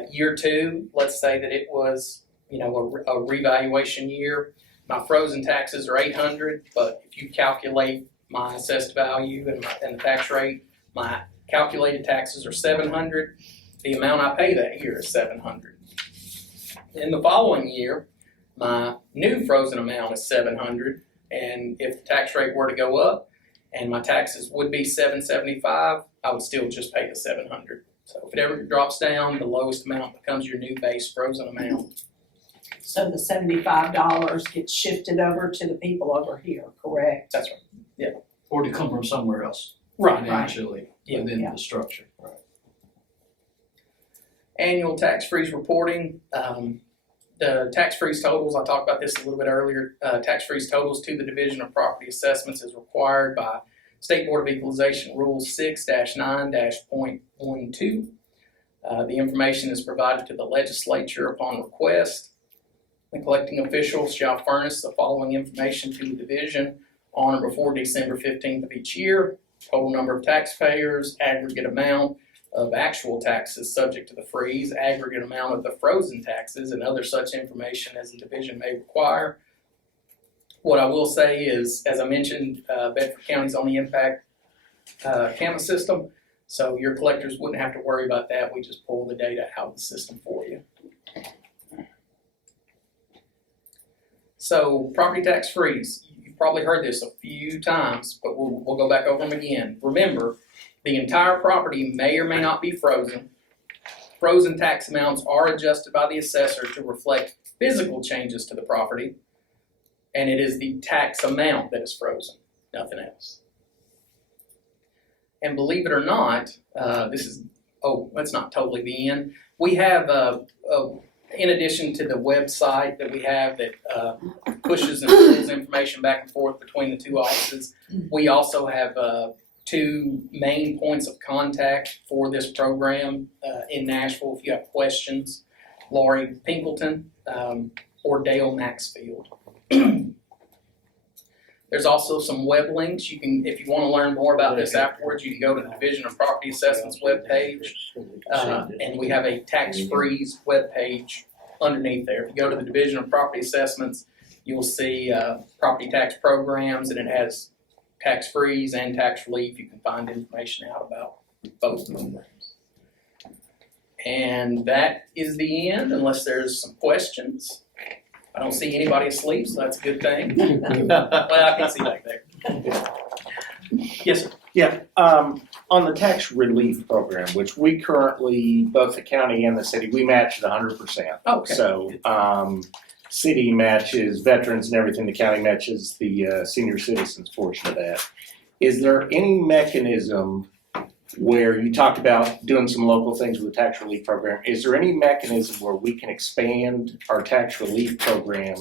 Year 2, let's say that it was, a revaluation year. My frozen taxes are $800, but if you calculate my assessed value and the tax rate, my calculated taxes are $700. The amount I pay that year is $700. In the following year, my new frozen amount is $700, and if the tax rate were to go up and my taxes would be $775, I would still just pay the $700. So if it ever drops down, the lowest amount becomes your new base frozen amount. So the $75 gets shifted over to the people over here, correct? That's right. Or to come from somewhere else Right. financially within Yeah. the structure. Right. Annual tax freeze reporting. The tax freeze totals, I talked about this a little bit earlier. Tax freeze totals to the Division of Property Assessments is required by State Board of Equalization Rule 6-9-.12. The information is provided to the legislature upon request. The collecting official shall furnish the following information to the division on or before December 15th of each year: total number of taxpayers, aggregate amount of actual taxes subject to the freeze, aggregate amount of the frozen taxes, and other such information as the division may require. What I will say is, as I mentioned, Bedford County's on the impact CAMA system, so your collectors wouldn't have to worry about that. We just pull the data out of the system for you. So, property tax freeze. You've probably heard this a few times, but we'll go back over them again. Remember, The entire property may or may not be frozen. Frozen tax amounts are adjusted by the assessor to reflect physical changes to the property, and it is the tax amount that is frozen, nothing else. And believe it or not, that's not totally the end. We have, in addition to the website that we have that pushes and pulls information back and forth between the two offices, we also have 2 main points of contact for this program in Nashville. If you have questions, Laurie Pinkleton or Dale Maxfield. There's also some web links. You can, if you want to learn more about this afterwards, you can go to the Division of Property Assessments webpage, and we have a tax freeze webpage underneath there. If you go to the Division of Property Assessments, you'll see property tax programs, and it has tax freeze and tax relief. You can find information out about both programs. And that is the end, unless there's some questions. I don't see anybody asleep, so that's a good thing. Well, I can see back there. Yes, sir. Yeah, on the tax relief program, which we currently, both the county and the city, we match at 100%. Okay. So, city matches veterans and everything, the county matches the senior citizens portion of that. Is there any mechanism where you talked about doing some local things with the tax relief program? Is there any mechanism where we can expand our tax relief program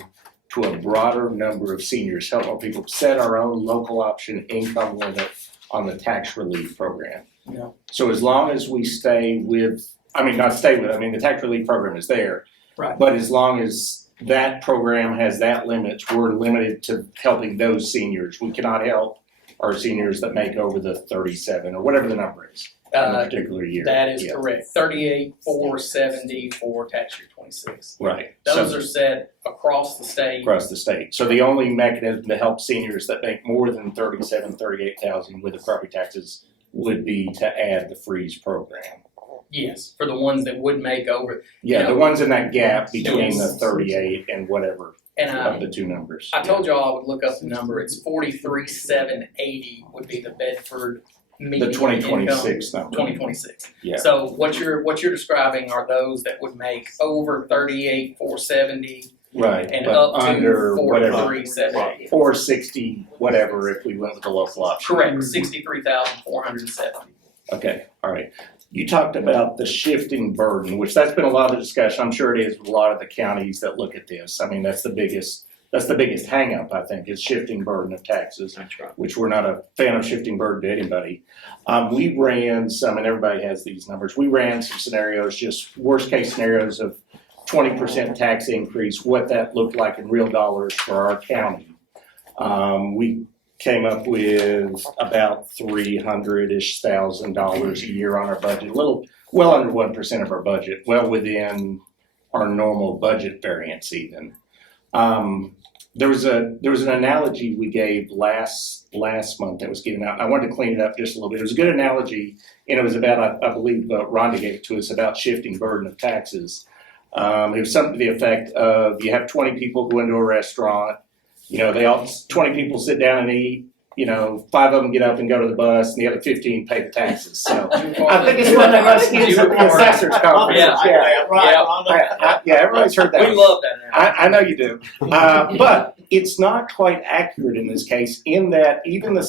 to a broader number of seniors, help more people set our own local option income limit on the tax relief program? No. So as long as we stay with, the tax relief program is there. Right. But as long as that program has that limit, we're limited to helping those seniors. We cannot help our seniors that make over the 37 or whatever the number is in a particular year. That is Yeah. correct. 38,470 for tax year 26. Right. Those So, are set across the state. across the state. So the only mechanism to help seniors that make more than 38,000 with the property taxes would be to add the freeze program. Yes, for the ones that would make over. Yeah, the ones in that gap between the Yes. 38 and whatever And of the two numbers. I told y'all I would look up the number. It's 43,780 would be the Bedford median The 2026 income. number. 2026. Yeah. So what you're describing are those that would make over 38,470 Right, and but up to under whatever, 43,780. 460, whatever, if we went with the local option. Correct, 63,470. Okay, all right. You talked about the shifting burden, which that's been a lot of the discussion. I'm sure it is with a lot of the counties that look at this. I mean, that's the biggest hang up, I think, is shifting burden of taxes. That's right. Which we're not a fan of shifting burden to anybody. We ran some, and everybody has these numbers, we ran some scenarios, just worst case scenarios of 20% tax increase, what that looked like in real dollars for our county. We came up with about $300,000-ish a year on our budget, well under 1% of our budget, well within our normal budget variance even. There was an analogy we gave last month that was given out. I wanted to clean it up just a little bit. It was a good analogy, and it was about, I believe Rhonda gave it to us, about shifting burden of taxes. It was something to the effect of, you have 20 people go into a restaurant, 20 people sit down and eat, 5 of them get up and go to the bus, and the other 15 pay the taxes. So I think it's one of us kids at the assessors conference. Yeah, everybody's heard that. We love that. I know you do. But it's not quite accurate in this case, in that even the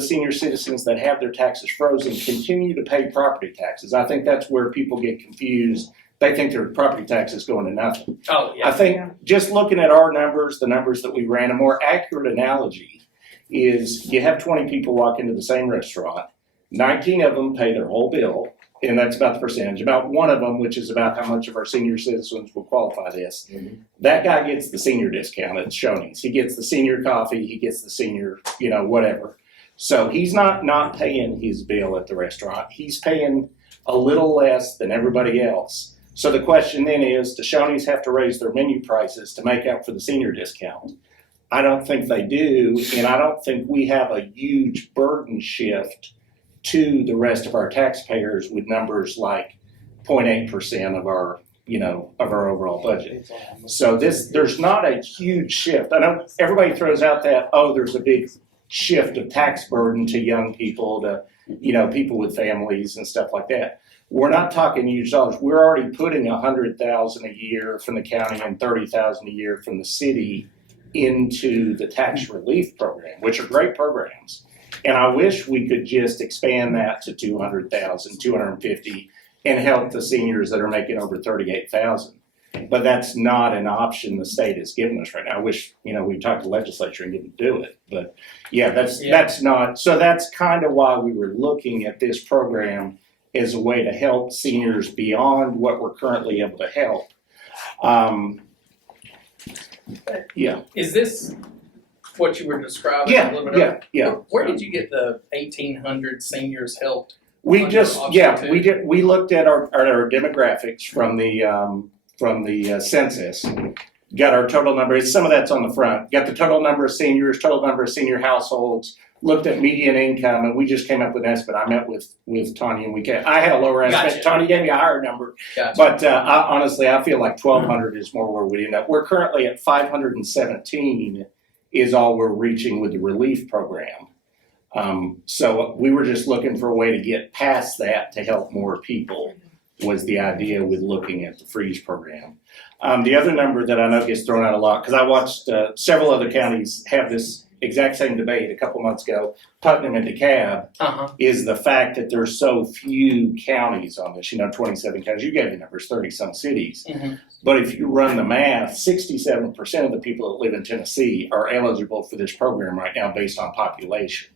senior citizens that have their taxes frozen continue to pay property taxes. I think that's where people get confused. They think their property tax is going to nothing. Oh, yeah. I think just looking at our numbers, the numbers that we ran, a more accurate analogy is you have 20 people walk into the same restaurant, 19 of them pay their whole bill, and that's about the percentage. About one of them, which is about how much of our senior citizens will qualify this, that guy gets the senior discount at Shoney's. He gets the senior coffee, he gets the senior, whatever. So he's not paying his bill at the restaurant. He's paying a little less than everybody else. So the question then is, do Shoney's have to raise their menu prices to make up for the senior discount? I don't think they do, and I don't think we have a huge burden shift to the rest of our taxpayers with numbers like 0.8% of our overall budget. So there's not a huge shift. I know everybody throws out that, there's a big shift of tax burden to young people, to you know, people with families and stuff like that. We're not talking huge dollars. We're already putting $100,000 a year from the county and $30,000 a year from the city into the tax relief program, which are great programs. And I wish we could just expand that to 200,000, 250, and help the seniors that are making over 38,000. But that's not an option the state has given us right now. I wish, you know, we talked to the legislature and get to do it. But yeah, that's not, so that's kind of why we were looking at this program as a way to help seniors beyond what we're currently able to help. Yeah. Is this what you were describing a Yeah, little bit earlier? yeah. Where did you get the 1,800 seniors helped? We Under just, option yeah, two? we looked at our demographics from the census, got our total numbers, some of that's on the front, got the total number of seniors, total number of senior households, looked at median income, and we just came up with an estimate. I met with Tanya and I had a lower estimate, Gotcha. Tanya gave me a higher number. Gotcha. But honestly, I feel like 1,200 is more where we end up. We're currently at 517 is all we're reaching with the relief program. So we were just looking for a way to get past that to help more people was the idea with looking at the freeze program. The other number that I know gets thrown out a lot, because I watched several other counties have this exact same debate a couple months ago, Putnam and DeKalb, is the fact that there's so few counties on this, 27 counties. You gave the numbers, 30-some cities. Mm-hmm. But if you run the math, 67% of the people that live in Tennessee are eligible for this program right now based on population.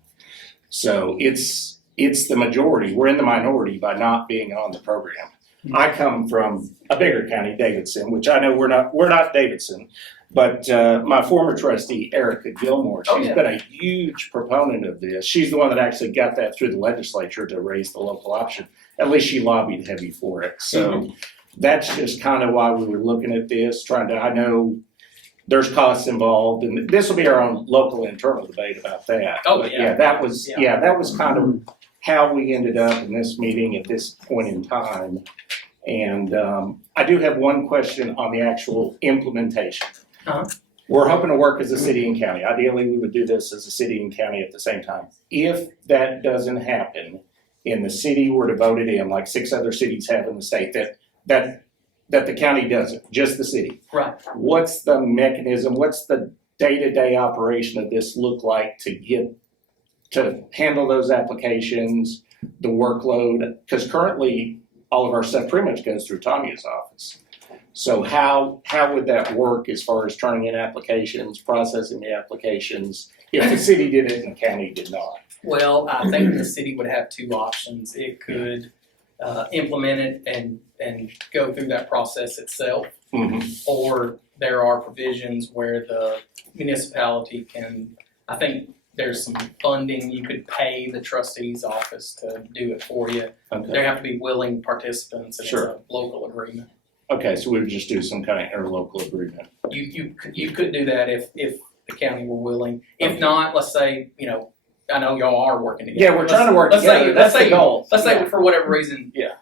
So it's the majority. We're in the minority by not being on the program. I come from a bigger county, Davidson, which I know we're not Davidson, but my former trustee, Erica Gilmore, she's been a huge proponent of this. She's the one that actually got that through the legislature to raise the local option. At least she lobbied heavy for it. So that's just kind of why we were looking at this, I know there's costs involved, and this will be our own local internal debate about that. Oh, But yeah. that was kind of how we ended up in this meeting at this point in time. And I do have one question on the actual implementation. Uh-huh. We're hoping to work as a city and county. Ideally, we would do this as a city and county at the same time. If that doesn't happen, and the city were to vote it in, like 6 other cities have in the state, that the county doesn't, just the city. Right. What's the mechanism, what's the day-to-day operation of this look like to handle those applications, the workload? Because currently, all of our stuff pretty much goes through Tanya's office. So how would that work as far as turning in applications, processing the applications, if the city did it and the county did not? Well, I think the city would have two options. It could implement it and go through that process itself, or there are provisions where the municipality can, I think there's some funding, you could pay the trustee's office to do it for you. Okay. There have to be willing participants, and Sure. it's a local agreement. Okay, so we would just do some kind of interlocal agreement. You could do that if the county were willing. If not, let's say, I know y'all are working together. Yeah, we're trying to work Let's together. say, That's let's the say, goal. Let's say Yeah. for whatever reason, Yeah.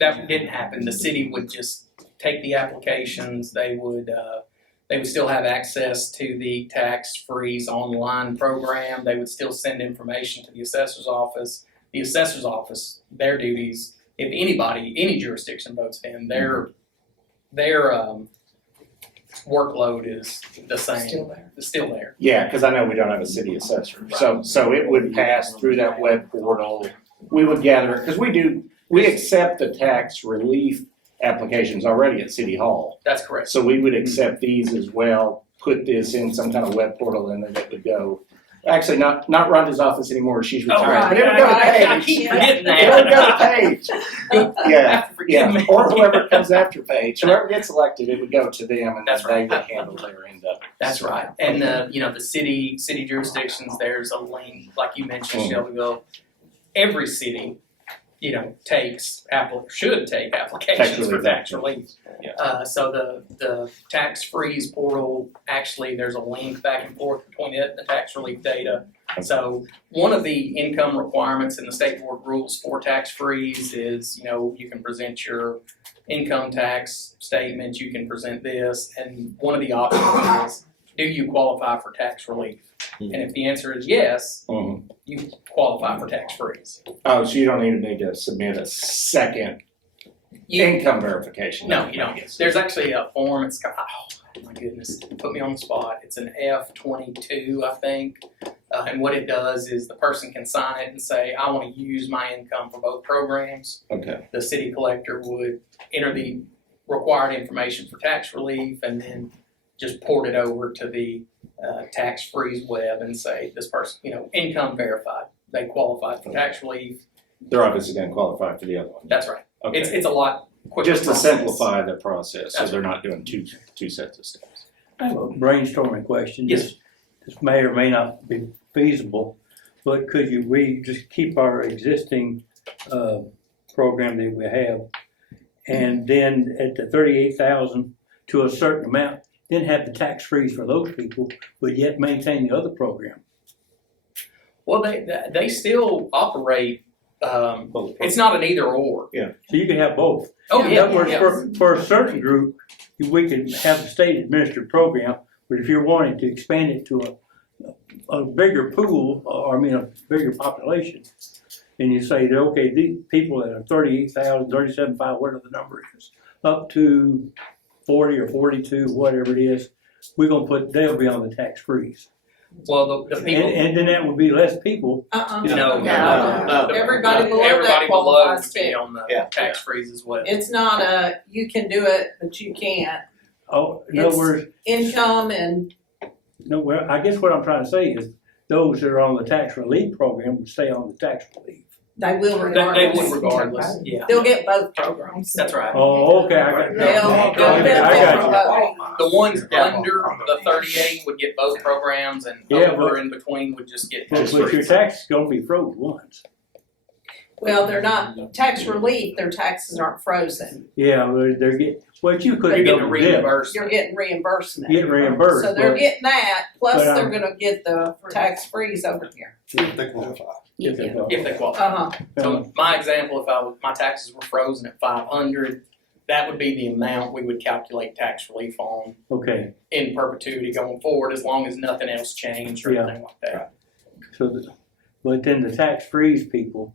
that didn't happen. The city would just take the applications. They would still have access to the tax freeze online program. They would still send information to the assessor's office. The assessor's office, their duties, if any jurisdiction votes in, their workload is the same. It's still there. Yeah, because I know we don't have a city assessor. So it would pass through that web portal. We would gather it, because we accept the tax relief applications already at City Hall. That's correct. So we would accept these as well, put this in some kind of web portal, and then it would go. Actually, not Rhonda's office anymore, she's retired. But it would go to I Paige. keep forgetting It would go to that. Paige. Forgive Yeah, me. or whoever comes after Paige. Whoever gets elected, it would go to them, and That's then they right. would handle their end of it. That's right. And the city jurisdictions, there's a link, like you mentioned, Shelbyville. Every city, should take applications for tax relief. Yeah. So the tax freeze portal, actually, there's a link back and forth between it and the tax relief data. So one of the income requirements in the state board rules for tax freeze is, you can present your income tax statement, you can present this, and one of the options is do you qualify for tax relief? And if the answer is yes, Mhm. you qualify for tax freeze. Oh, so you don't even need to submit a second income verification? No, you don't. There's actually a form, it's got, oh my goodness, put me on the spot. It's an F-22, I think. And what it does is the person can sign it and say, I want to use my income for both programs. Okay, The city collector would enter the required information for tax relief and then just port it over to the tax freeze web and say, this person, income verified. They qualified for tax relief. they're obviously gonna qualify for the other one. That's right. Okay, It's a lot quicker just to process. simplify the process, so That's they're not doing two sets of steps. I have a brainstorming question. Yes. This may or may not be feasible, but we just keep our existing, program that we have, and then at the 38,000 to a certain amount, then have the tax freeze for those people, but yet maintain the other program? Well, they still operate, it's not an either or. So you can have both. Oh, In yeah, other words, yeah. for a certain group, we can have a state administered program, but if you're wanting to expand it to a bigger pool, or a bigger population, and you say that, okay, these people that are 38,000, 37,500, whatever the number is, up to 40 or 42, whatever it is, they'll be on the tax freeze. Well, the people. And then that would be less people. No. Everybody below that Everybody below qualifies would be too. on the Yeah. tax freeze as well. It's not you can do it, but you can't. Oh, in other It's- words, Income and, I guess what I'm trying to say is those that are on the tax relief program would stay on the tax relief. they will They regardless. would regardless, yeah. They'll get both programs. That's right. Oh, okay, I got They'll I benefit got from you. both. The ones under the 38 would get both programs, and Yeah, over but- in between would just get But tax your freeze. tax is gonna be froze once. Well, they're not tax relief, their taxes aren't frozen. Yeah, but you could You're getting a double dip, reimbursement. You're getting reimbursement. get reimbursed. So they're but getting that, plus but, they're gonna get the tax freeze over here. if they qualify. If they qualify. Uh-huh. So my example, if my taxes were frozen at 500, that would be the amount we would calculate tax relief on Okay, in perpetuity going forward, as long as nothing else changed or Yeah. anything like that. but then the tax freeze people,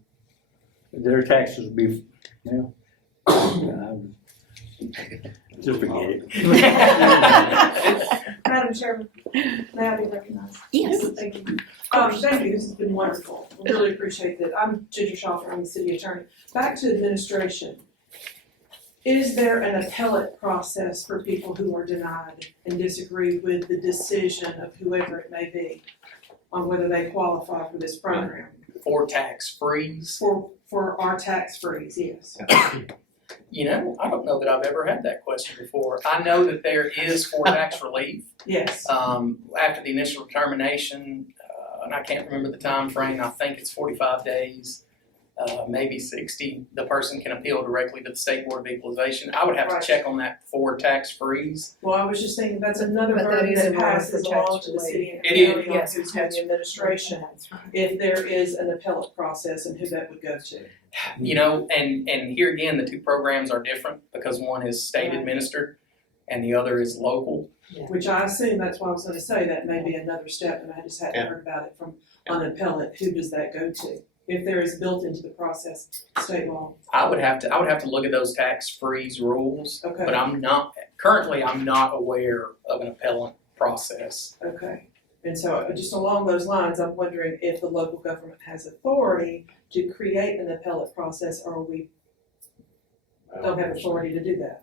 their taxes would be, just forget it. Madam Chairman, may I be recognized? Yes. Thank you. Thank you, this has been wonderful, really appreciate that. I'm Ginger Schaffer, I'm the city attorney. Back to administration. Is there an appellate process for people who are denied and disagree with the decision of whoever it may be on whether they qualify for this program? For tax freeze, For our tax freeze, yes. I don't know that I've ever had that question before. I know that there is for tax relief. Yes. After the initial determination, and I can't remember the time frame, I think it's 45 days, maybe 60, the person can appeal directly to the State Board of Equalization. I would have Right. to check on that for tax freeze. Well, I was just thinking that's another But that burden is that a burden passes for tax along to the city and It is. county on who's doing the administration, if there is an appellate process and who that would go to. And here again, the two programs are different because one is state Right. administered and the other is local. Which I assume, that's what I was gonna say, that may be another step, and I just hadn't Yeah. heard about it from an appellate, who does that go to? If there is built into the process, state law, I would have to look at those tax freeze rules, okay, but I'm not aware of an appellant process. okay. And so, just along those lines, I'm wondering if the local government has authority to create an appellate process, or we don't have authority to do that.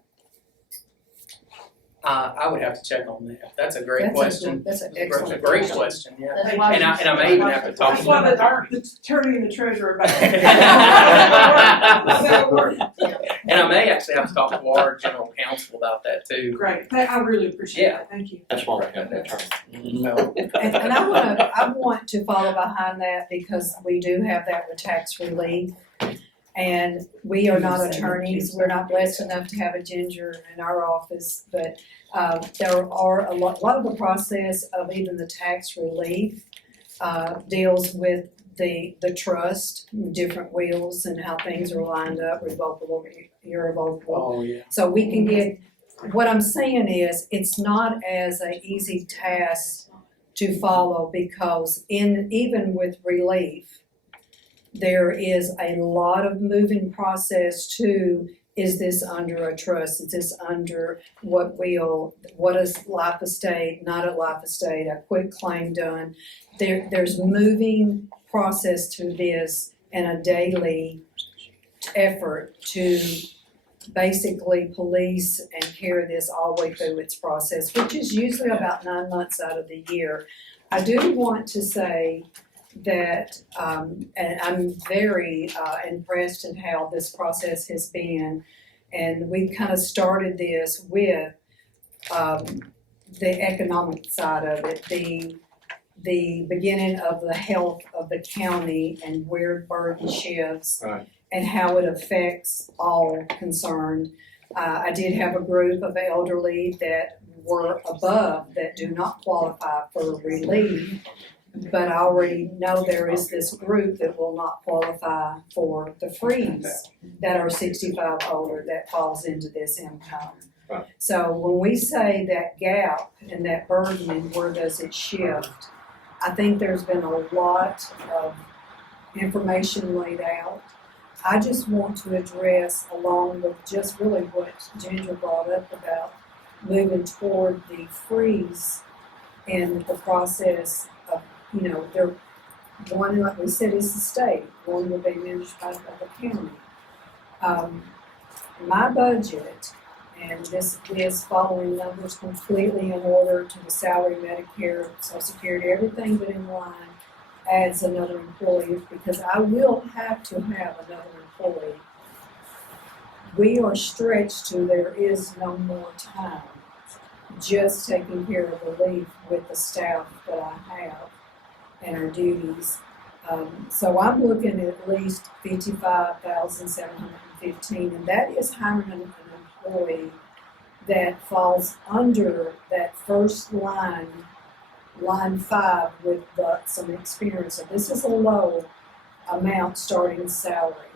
I would have to check on that. That's a great question. That's an That's a excellent great question, yeah. Thank And you. I may even have to talk That's to why them. the attorney and the treasurer back. And I may actually have to talk to our general counsel about that too. Great, I really appreciate it, thank you. That's why we have that term. And I want to follow behind that because we do have that with tax relief. And we are not attorneys, we're not blessed enough to have a Ginger in our office, but there are a lot of the process of even the tax relief deals with the trust, different wills and how things are lined up, revocable, irrevocable. Oh, yeah. So we can get what I'm saying is, it's not as an easy task to follow because even with relief, there is a lot of moving process to, is this under a trust? Is this under what is life estate, not a life estate, a quick claim done? There's moving process to this and a daily effort to basically police and carry this all the way through its process, which is usually about 9 months out of the year. I do want to say that, and I'm very impressed in how this process has been, and we kind of started this with the economic side of it, the beginning of the health of the county and where burden shifts. Right. And how it affects all concerned. I did have a group of elderly that were above that do not qualify for relief, but I already know there is this group that will not qualify for the freeze that are 65 older that falls into this income. Right. So when we say that gap and that burden and where does it shift, I think there's been a lot of information laid out. I just want to address, along with just really what Ginger brought up about moving toward the freeze and the process of, they're one, like we said, is the state, one will be managed by the county. My budget, and this is following numbers completely in order to the salary, Medicare, Social Security, everything but in line, adds another employee because I will have to have another employee. We are stretched to there is no more time just taking care of relief with the staff that I have and our duties. So I'm looking at least $55,715, and that is hiring an employee that falls under that first line 5 with some experience. So this is a low amount starting salary.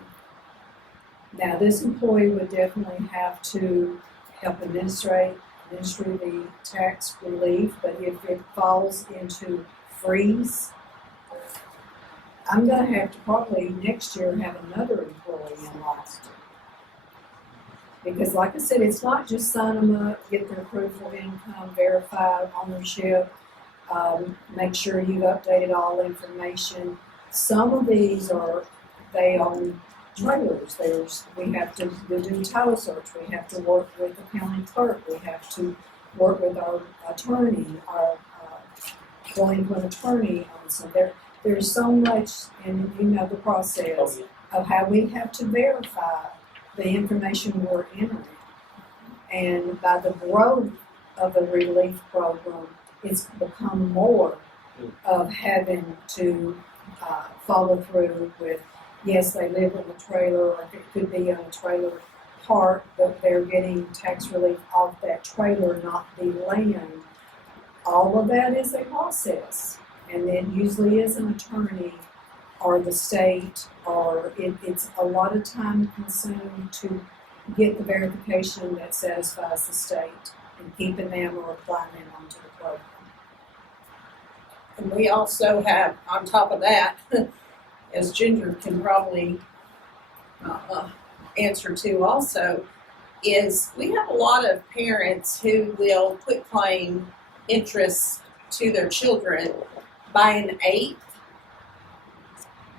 Now this employee would definitely have to help administer the tax relief, but if it falls into freeze, I'm gonna have to probably next year have another employee in line. Because like I said, it's not just sign them up, get their proof of income, verify ownership, make sure you've updated all information. Some of these they own trailers. We have to do title search. We have to work with the county clerk. We have to work with our attorney, our delinquent attorney. So there's so much in the process of how we have to verify the information we're entering. And by the growth of the relief program, it's become more of having to follow through with, yes, they live in a trailer, or it could be on a trailer park, but they're getting tax relief off that trailer, not the land. All of that is a process, and it usually is an attorney or the state, or it's a lot of time consumed to get the verification that satisfies the state and keeping them or applying them onto the program. And we also have, on top of that, as Ginger can probably answer to also, is we have a lot of parents who will quit claim interest to their children by an 8th,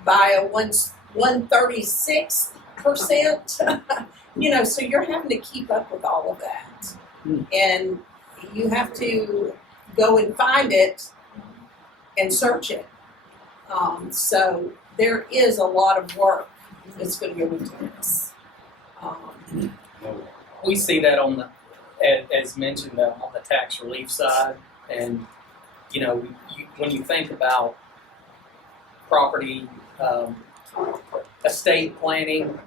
by a 136%, so you're having to keep up with all of that. And you have to go and find it and search it. So there is a lot of work that's going to go into this. We see that on the, as mentioned, on the tax relief side, and when you think about property, estate planning,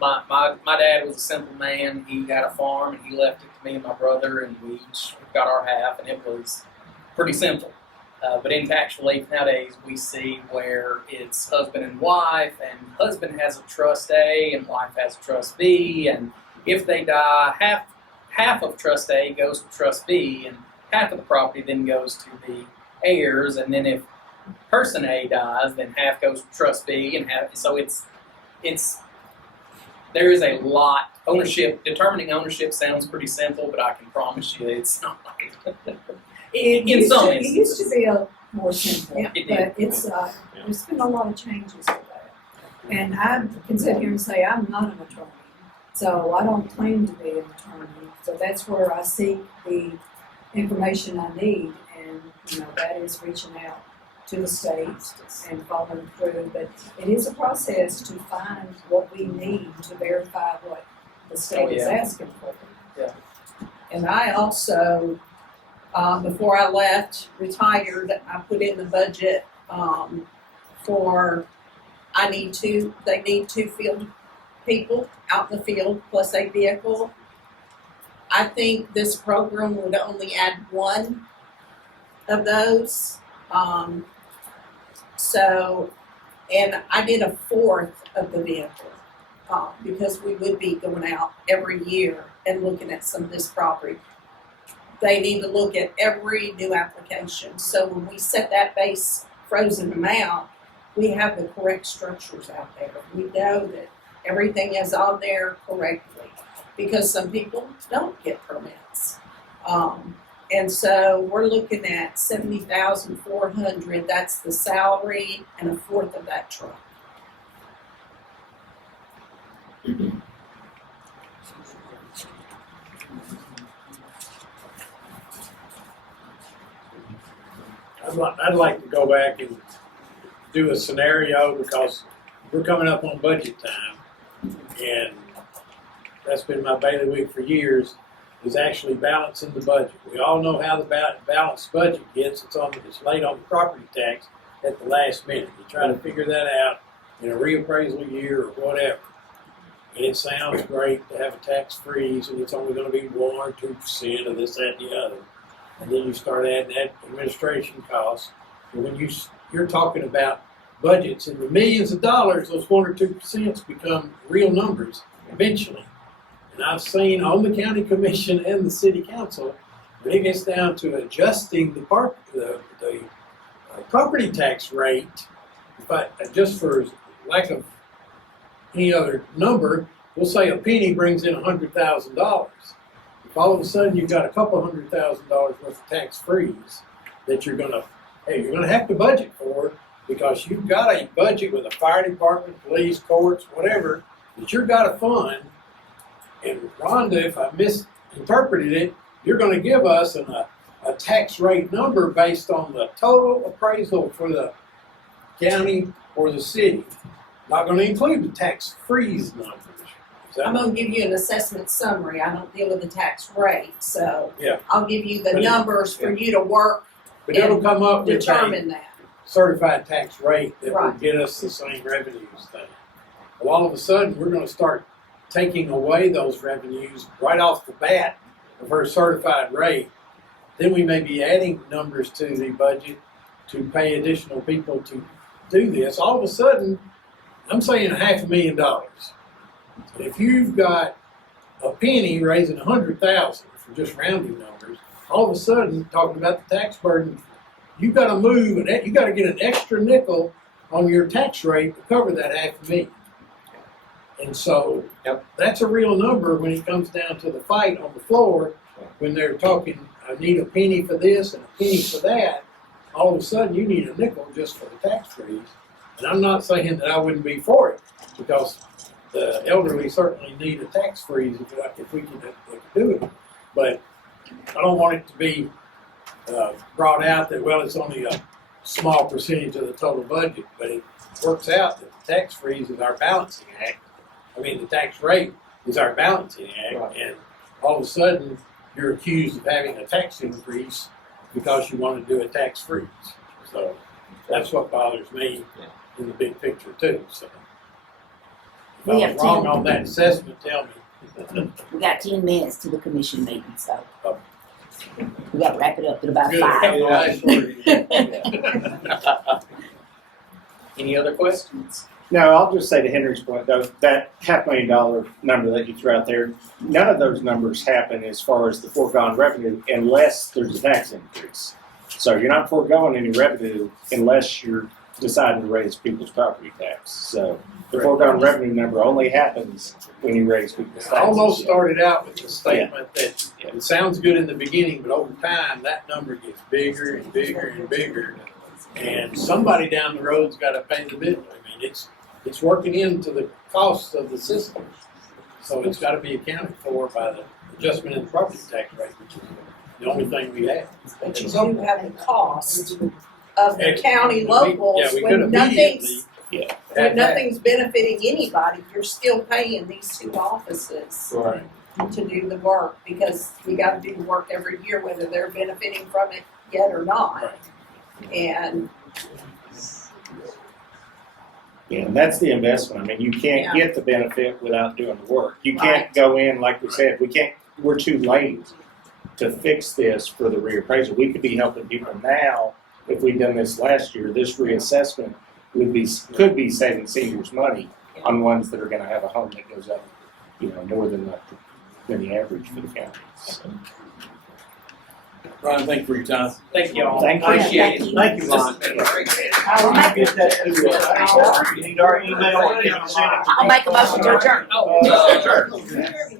my dad was a simple man. He had a farm and he left it to me and my brother, and we each got our half, and it was pretty simple. But in tax relief nowadays, we see where it's husband and wife, and husband has a trust A and wife has a trust B, and if they die, half of trust A goes to trust B, and half of the property then goes to the heirs, and then if person A dies, then half goes to trust B, and half. So it's there is a lot. Determining ownership sounds pretty simple, but I can promise you it's not. In some It used to instances. be a more simple, It did. but there's been a lot of changes with that. And I can sit here and say, I'm not an attorney, so I don't claim to be an attorney. So that's where I seek the information I need, and, that is reaching out to the state and following through. But it is a process to find what we need to verify what the state is asking for. And I also, before I left, retired, I put in the budget, they need two field people out in the field plus a vehicle. I think this program would only add one of those. And I did a fourth of the vehicle, because we would be going out every year and looking at some of this property. They need to look at every new application. So when we set that base frozen amount, we have the correct structures out there. We know that everything is on there correctly, because some people don't get permits. And so we're looking at $70,400. That's the salary and a fourth of that truck. I'd like to go back and do a scenario, because we're coming up on budget time, and that's been my bailiwick for years, is actually balancing the budget. We all know how the balanced budget gets. It's laid on the property tax at the last minute. You try to figure that out in a reappraisal year or whatever. And it sounds great to have a tax freeze, and it's only going to be 1 or 2% of this, that, and the other. And then you start adding that administration costs. And when you're talking about budgets in the millions of dollars, those 1 or 2% become real numbers eventually. And I've seen on the county commission and the city council, when it gets down to adjusting the property tax rate, but just for lack of any other number, we'll say a penny brings in $100,000. If all of a sudden you've got a couple $100,000 worth of tax freeze that you're gonna have to budget for, because you've got a budget with a fire department, police, courts, whatever, that you've got to fund. And Rhonda, if I misinterpreted it, you're going to give us a tax rate number based on the total appraisal for the county or the city. Not going to include the tax freeze numbers. I'm going to give you an assessment summary. I don't deal with the tax rate, so Yeah. I'll give you the But it- numbers for you to work, But it'll come up with a determine that. certified tax rate that will Right. get us the same revenues thing. Well, all of a sudden, we're going to start taking away those revenues right off the bat of her certified rate. Then we may be adding numbers to the budget to pay additional people to do this. All of a sudden, I'm saying $500,000. And if you've got a penny raising 100,000 for just rounding numbers, all of a sudden, talking about the tax burden, you've got to move, and you got to get an extra nickel on your tax rate to cover that $500,000. And so that's a real number when it comes down to the fight on the floor, when they're talking, I need a penny for this and a penny for that. All of a sudden, you need a nickel just for the tax freeze. And I'm not saying that I wouldn't be for it, because the elderly certainly need a tax freeze if we can do it. But I don't want it to be brought out that, well, it's only a small percentage of the total budget, but it works out that the tax freeze is our balancing act. I mean, the tax rate is our balancing act, and all of a sudden, you're accused of having a tax increase because you want to do a tax freeze. So that's what bothers me in the big picture too. So if We I'm have wrong 10. on that assessment, tell me. We got 10 minutes to the commission meeting, so we got to wrap it up at about Good. 5. Any other questions? No, I'll just say to Henry's point, though, that $500,000 number that you threw out there, none of those numbers happen as far as the foregone revenue unless there's a tax increase. So you're not foregoing any revenue unless you're deciding to raise people's property tax. So the foregone revenue number only happens when you raise people's I taxes. almost started out with the statement that it sounds good in the beginning, but over time, that number gets bigger and bigger and bigger. And somebody down the road's gotta pay the bill. I mean, it's working into the costs of the system. So it's gotta be accounted for by the adjustment in the property tax rate, which is the only thing we have. But you do have the cost of the county locals Yeah, we when could nothing's, immediately. when nothing's benefiting anybody, you're still paying these two offices Right. to do the work, because we gotta do the work every year, whether they're benefiting from it yet or not. And Yeah, and that's the investment. I mean, you can't get the benefit without doing the work. You can't go in, like we said, we're too late to fix this for the reappraisal. We could be helping people now if we'd done this last year. This reassessment could be saving seniors money on ones that are gonna have a home that goes up, more than the average for the county. So, Brian, thank you for your time. Thank you all. Thank you. Appreciate it. Thank you, Ron. This has been great. Get that to, you need our email, or can you send it to me? I'll make a motion to adjourn. Oh,